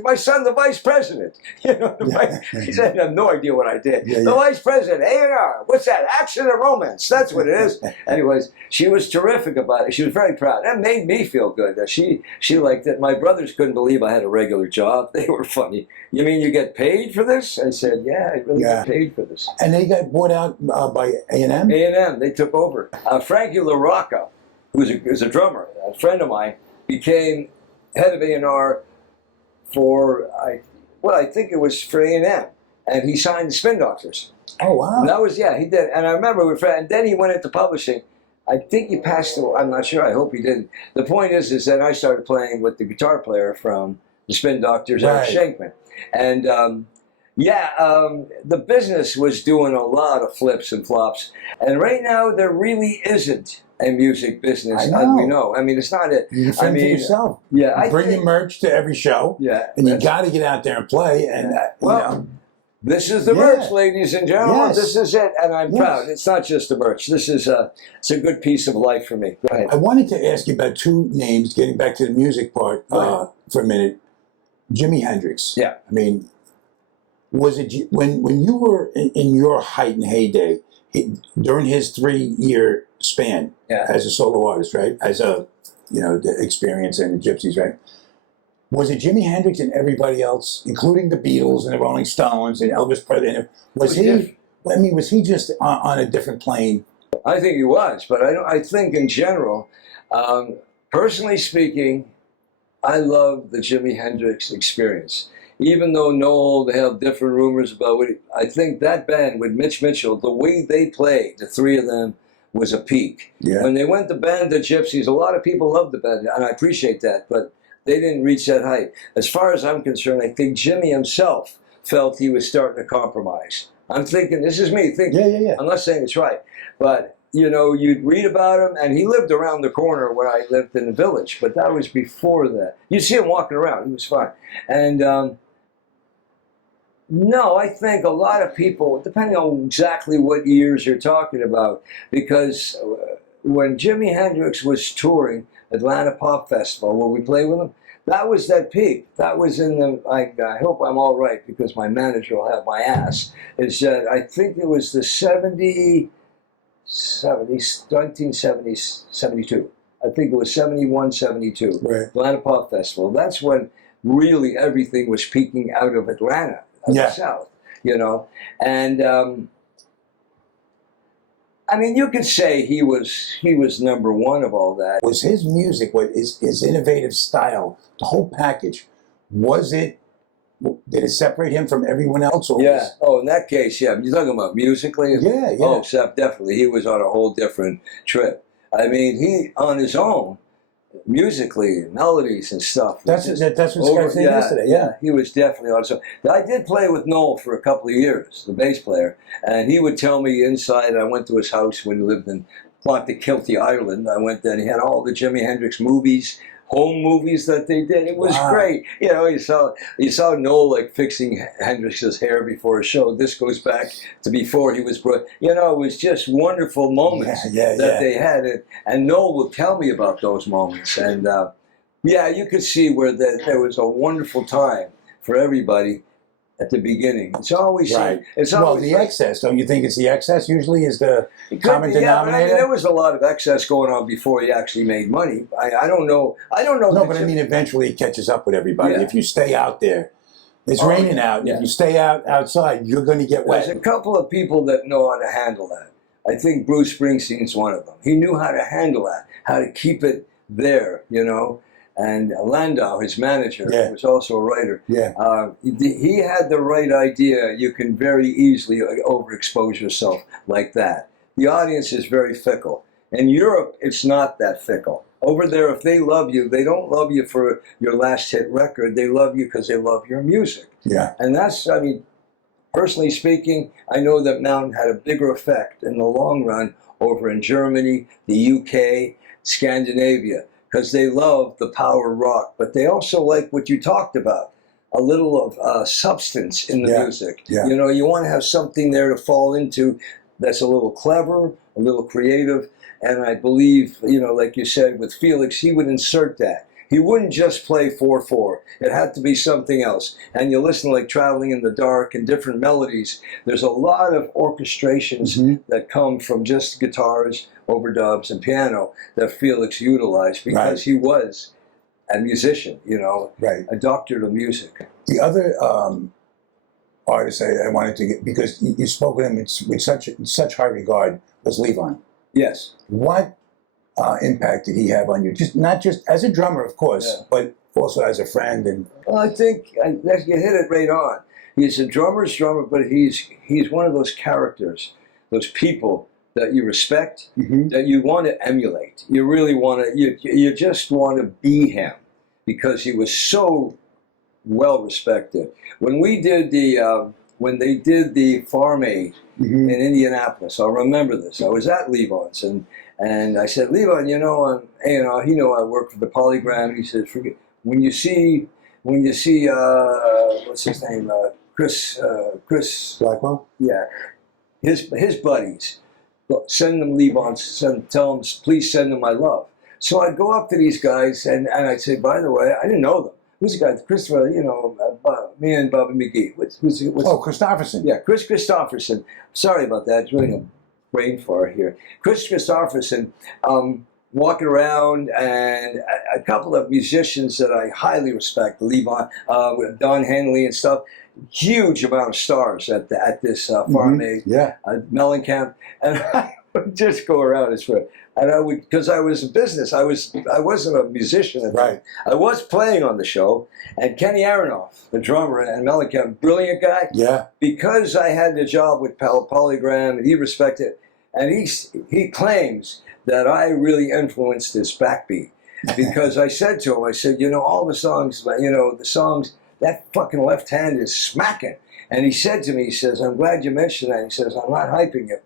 my son's the vice president. She said, I have no idea what I did. The vice president, A&R, what's that? Action and romance. That's what it is. Anyways, she was terrific about it. She was very proud. That made me feel good. That she liked it. My brothers couldn't believe I had a regular job. They were funny. You mean you get paid for this? I said, yeah, I really get paid for this. And they got bought out by A&M? A&M, they took over. Frankie LaRocca, who's a drummer, a friend of mine, became head of A&R for, I think it was for A&M. And he signed the Spin Doctors. Oh, wow. And that was, he did. And I remember, and then he went into publishing. I think he passed away. I'm not sure. I hope he didn't. The point is that I started playing with the guitar player from the Spin Doctors, Eric Shankman. And the business was doing a lot of flips and flops. And right now, there really isn't a music business as we know. I mean, it's not it. You fend for yourself. You bring your merch to every show. And you got to get out there and play. And you know. This is the merch, ladies and gentlemen. This is it, and I'm proud. It's not just the merch. This is it's a good piece of life for me. Go ahead. I wanted to ask you about two names, getting back to the music part for a minute. Jimi Hendrix. I mean, was it when you were in your height and heyday, during his 3-year span as a solo artist, right? As the experience and the Gypsies, right? Was it Jimi Hendrix and everybody else, including the Beatles and the Rolling Stones and Elvis Presley? Was he just on a different plane? I think he was, but I think in general, personally speaking, I love the Jimi Hendrix experience. Even though Noel, they have different rumors about it, I think that band with Mitch Mitchell, the way they played, the three of them, was a peak. When they went to band the Gypsies, a lot of people loved the band, and I appreciate that, but they didn't reach that height. As far as I'm concerned, I think Jimmy himself felt he was starting to compromise. I'm thinking, this is me thinking. I'm not saying it's right. But, you'd read about him, and he lived around the corner where I lived in the Village, but that was before that. You'd see him walking around. He was fine. And No, I think a lot of people, depending on exactly what years you're talking about, because when Jimi Hendrix was touring Atlanta Pop Festival, where we played with him, that was that peak. That was in the, I hope I'm all right because my manager will have my ass, is that I think it was the 1970s, 72. I think it was 71, 72. Right. Atlanta Pop Festival. That's when really everything was peaking out of Atlanta, the South, you know. And I mean, you could say he was number one of all that. Was his music, what his innovative style, the whole package, did it separate him from everyone else? Or Yeah. Oh, in that case, yeah. You're talking about musically? Yeah, yeah. Oh, definitely. He was on a whole different trip. I mean, he, on his own, musically, melodies and stuff. That's what Scott said yesterday, yeah. He was definitely on his own. I did play with Noel for a couple of years, the bass player, and he would tell me inside, I went to his house when he lived in Clontarf, Ireland. I went there and he had all the Jimi Hendrix movies, home movies that they did. It was great. You know, you saw Noel like fixing Hendrix's hair before a show. This goes back to before he was brought. You know, it was just wonderful moments that they had. And Noel would tell me about those moments. And you could see where there was a wonderful time for everybody at the beginning. It's always the excess. Don't you think it's the excess usually is the common denominator? But I mean, there was a lot of excess going on before he actually made money. I don't know. No, but I mean, eventually it catches up with everybody. If you stay out there, it's raining out. If you stay outside, you're going to get wet. There's a couple of people that know how to handle that. I think Bruce Springsteen's one of them. He knew how to handle that, how to keep it there, you know. And Landau, his manager, was also a writer. He had the right idea. You can very easily overexpose yourself like that. The audience is very fickle. In Europe, it's not that fickle. Over there, if they love you, they don't love you for your last hit record. They love you because they love your music. Yeah. And that's, I mean, personally speaking, I know that Mountain had a bigger effect in the long run over in Germany, the UK, Scandinavia, because they love the power rock, but they also like what you talked about, a little of substance in the music. You know, you want to have something there to fall into that's a little clever, a little creative, and I believe, you know, like you said, with Felix, he would insert that. He wouldn't just play 4/4. It had to be something else. And you listen like Traveling in the Dark and different melodies. There's a lot of orchestrations that come from just guitars, overdubs, and piano that Felix utilized because he was a musician, you know, a doctor of music. The other artist I wanted to get, because you spoke with him with such high regard, was Levon. Yes. What impact did he have on you? Not just as a drummer, of course, but also as a friend. And well, I think you hit it right on. He's a drummer's drummer, but he's one of those characters, those people that you respect, that you want to emulate. You really want to. You just want to be him because he was so well respected. When we did when they did the Farm Aid in Indianapolis, I'll remember this. I was at Levon's and I said, Levon, you know, he knew I worked for the Polygram. He said, forget when you see what's his name, Chris Blackwell. Yeah, his buddies. Send them Levon. Tell them please send them my love. So I'd go up to these guys and I'd say, by the way, I didn't know them. Who's the guy? Christopher, you know, me and Bobby McGee. What's Christopherson. Yeah, Chris Christopherson. Sorry about that. It's really a brain fart here. Chris Christopherson, walking around, and a couple of musicians that I highly respect, Levon, Don Henley and stuff. Huge amount of stars at this Farm Aid, Mellencamp, and I would just go around as well. And I would, because I was a business, I wasn't a musician at that. I was playing on the show, and Kenny Aronoff, the drummer, and Mellencamp, brilliant guy. Yeah. Because I had the job with Polygram, and he respected it, and he claims that I really influenced his backbeat, because I said to him, I said, you know, all the songs, you know, the songs, that fucking left hand is smacking. And he said to me, he says, I'm glad you mentioned that. He says, I'm not hyping you.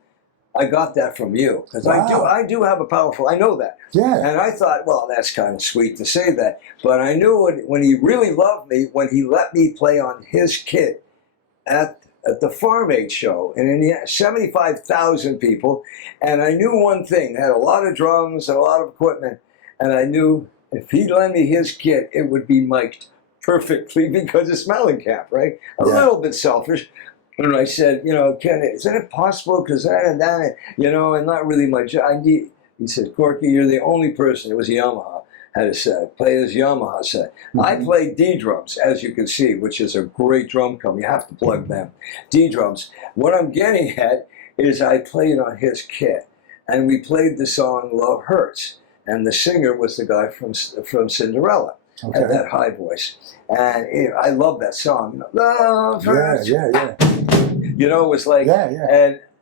I got that from you. Because I do have a powerful, I know that. Yeah. And I thought, well, that's kind of sweet to say that. But I knew when he really loved me, when he let me play on his kit, at the Farm Aid show, and in the 75,000 people, and I knew one thing: had a lot of drums and a lot of equipment, and I knew if he'd lend me his kit, it would be mic'd perfectly because it's Mellencamp, right? A little bit selfish. And I said, you know, Ken, isn't it possible? Because and not really my job. He said, Corky, you're the only person. It was Yamaha. Had a set, play his Yamaha set. I played D drums, as you can see, which is a great drum company. You have to plug them. D drums. What I'm getting at is I played on his kit, and we played the song "Love Hurts," and the singer was the guy from Cinderella, had that high voice, and I love that song. You know, Love Hurts. Yeah. You know, it was like,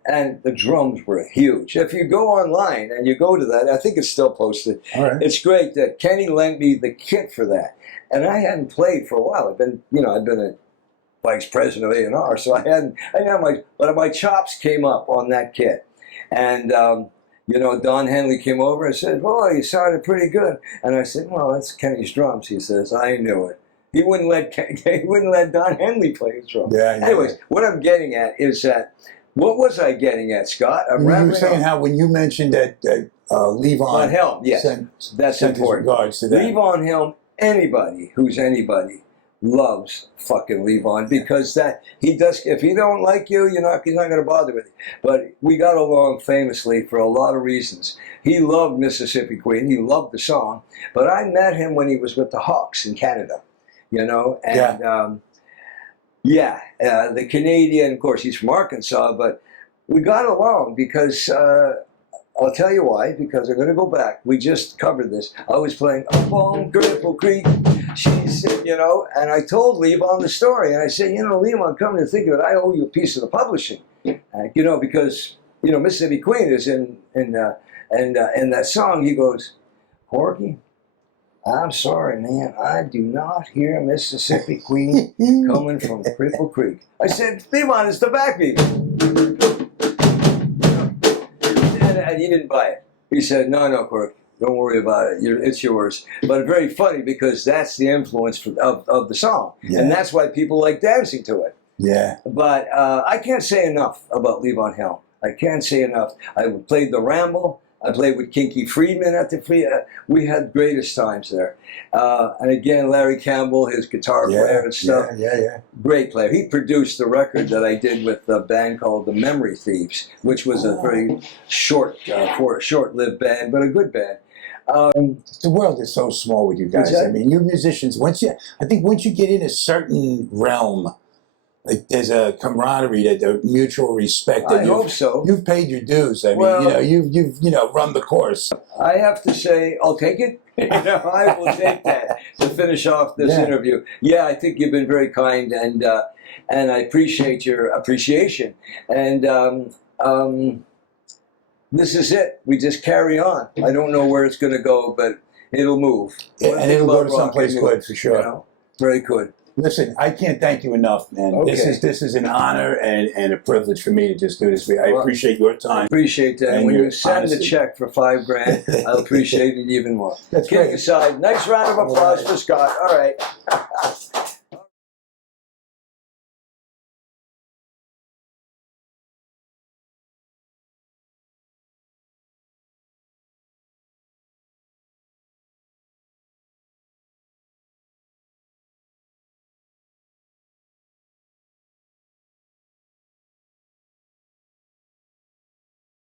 and the drums were huge. If you go online and you go to that, I think it's still posted. It's great that Kenny lent me the kit for that. And I hadn't played for a while. I've been a vice president of A&R, so I hadn't but my chops came up on that kit. And, Don Henley came over and said, "Boy, you sounded pretty good." And I said, "Well, that's Kenny's drums." He says, "I knew it." He wouldn't let Don Henley play his drums. Anyways, what I'm getting at is that, what was I getting at, Scott? You were saying how when you mentioned that Levon Helm, yes, that's important. Regards to that. Levon Helm, anybody loves fucking Levon, because that he does. If he don't like you, he's not going to bother with you. But we got along famously for a lot of reasons. He loved Mississippi Queen. He loved the song. But I met him when he was with the Hawks in Canada. The Canadian, of course, he's from Arkansas, but we got along because, I'll tell you why, because I'm going to go back. We just covered this. I was playing Up on Cripple Creek. She said, and I told Levon the story, and I said, Levon, come to think of it, I owe you a piece of the publishing, because, Mississippi Queen is in that song. He goes, "Corky, I'm sorry, man. I do not hear Mississippi Queen coming from Cripple Creek." I said, "Levon, it's the backbeat." And he didn't buy it. He said, "No, Corky, don't worry about it. It's yours." But very funny, because that's the influence of the song. And that's why people like dancing to it. Yeah. But I can't say enough about Levon Helm. I can't say enough. I played the Ramble. I played with Kinky Friedman at the Free. We had greatest times there. And again, Larry Campbell, his guitar player and stuff. Great player. He produced the record that I did with a band called the Memory Thieves, which was a very short-lived band, but a good band. The world is so small with you guys. I mean, you musicians, once you get in a certain realm, like there's a camaraderie, a mutual respect. I hope so. You've paid your dues. I mean, you've run the course. I have to say, I'll take it. I will take that to finish off this interview. Yeah, I think you've been very kind, and I appreciate your appreciation. And this is it. We just carry on. I don't know where it's going to go, but it'll move. And it'll go to someplace good for sure. Very good. Listen, I can't thank you enough, man. Okay. This is an honor and a privilege for me to just do this. I appreciate your time. I appreciate that. And when you send the check for $5,000, I'll appreciate it even more. That's great. Kidding aside, nice round of applause for Scott. All right.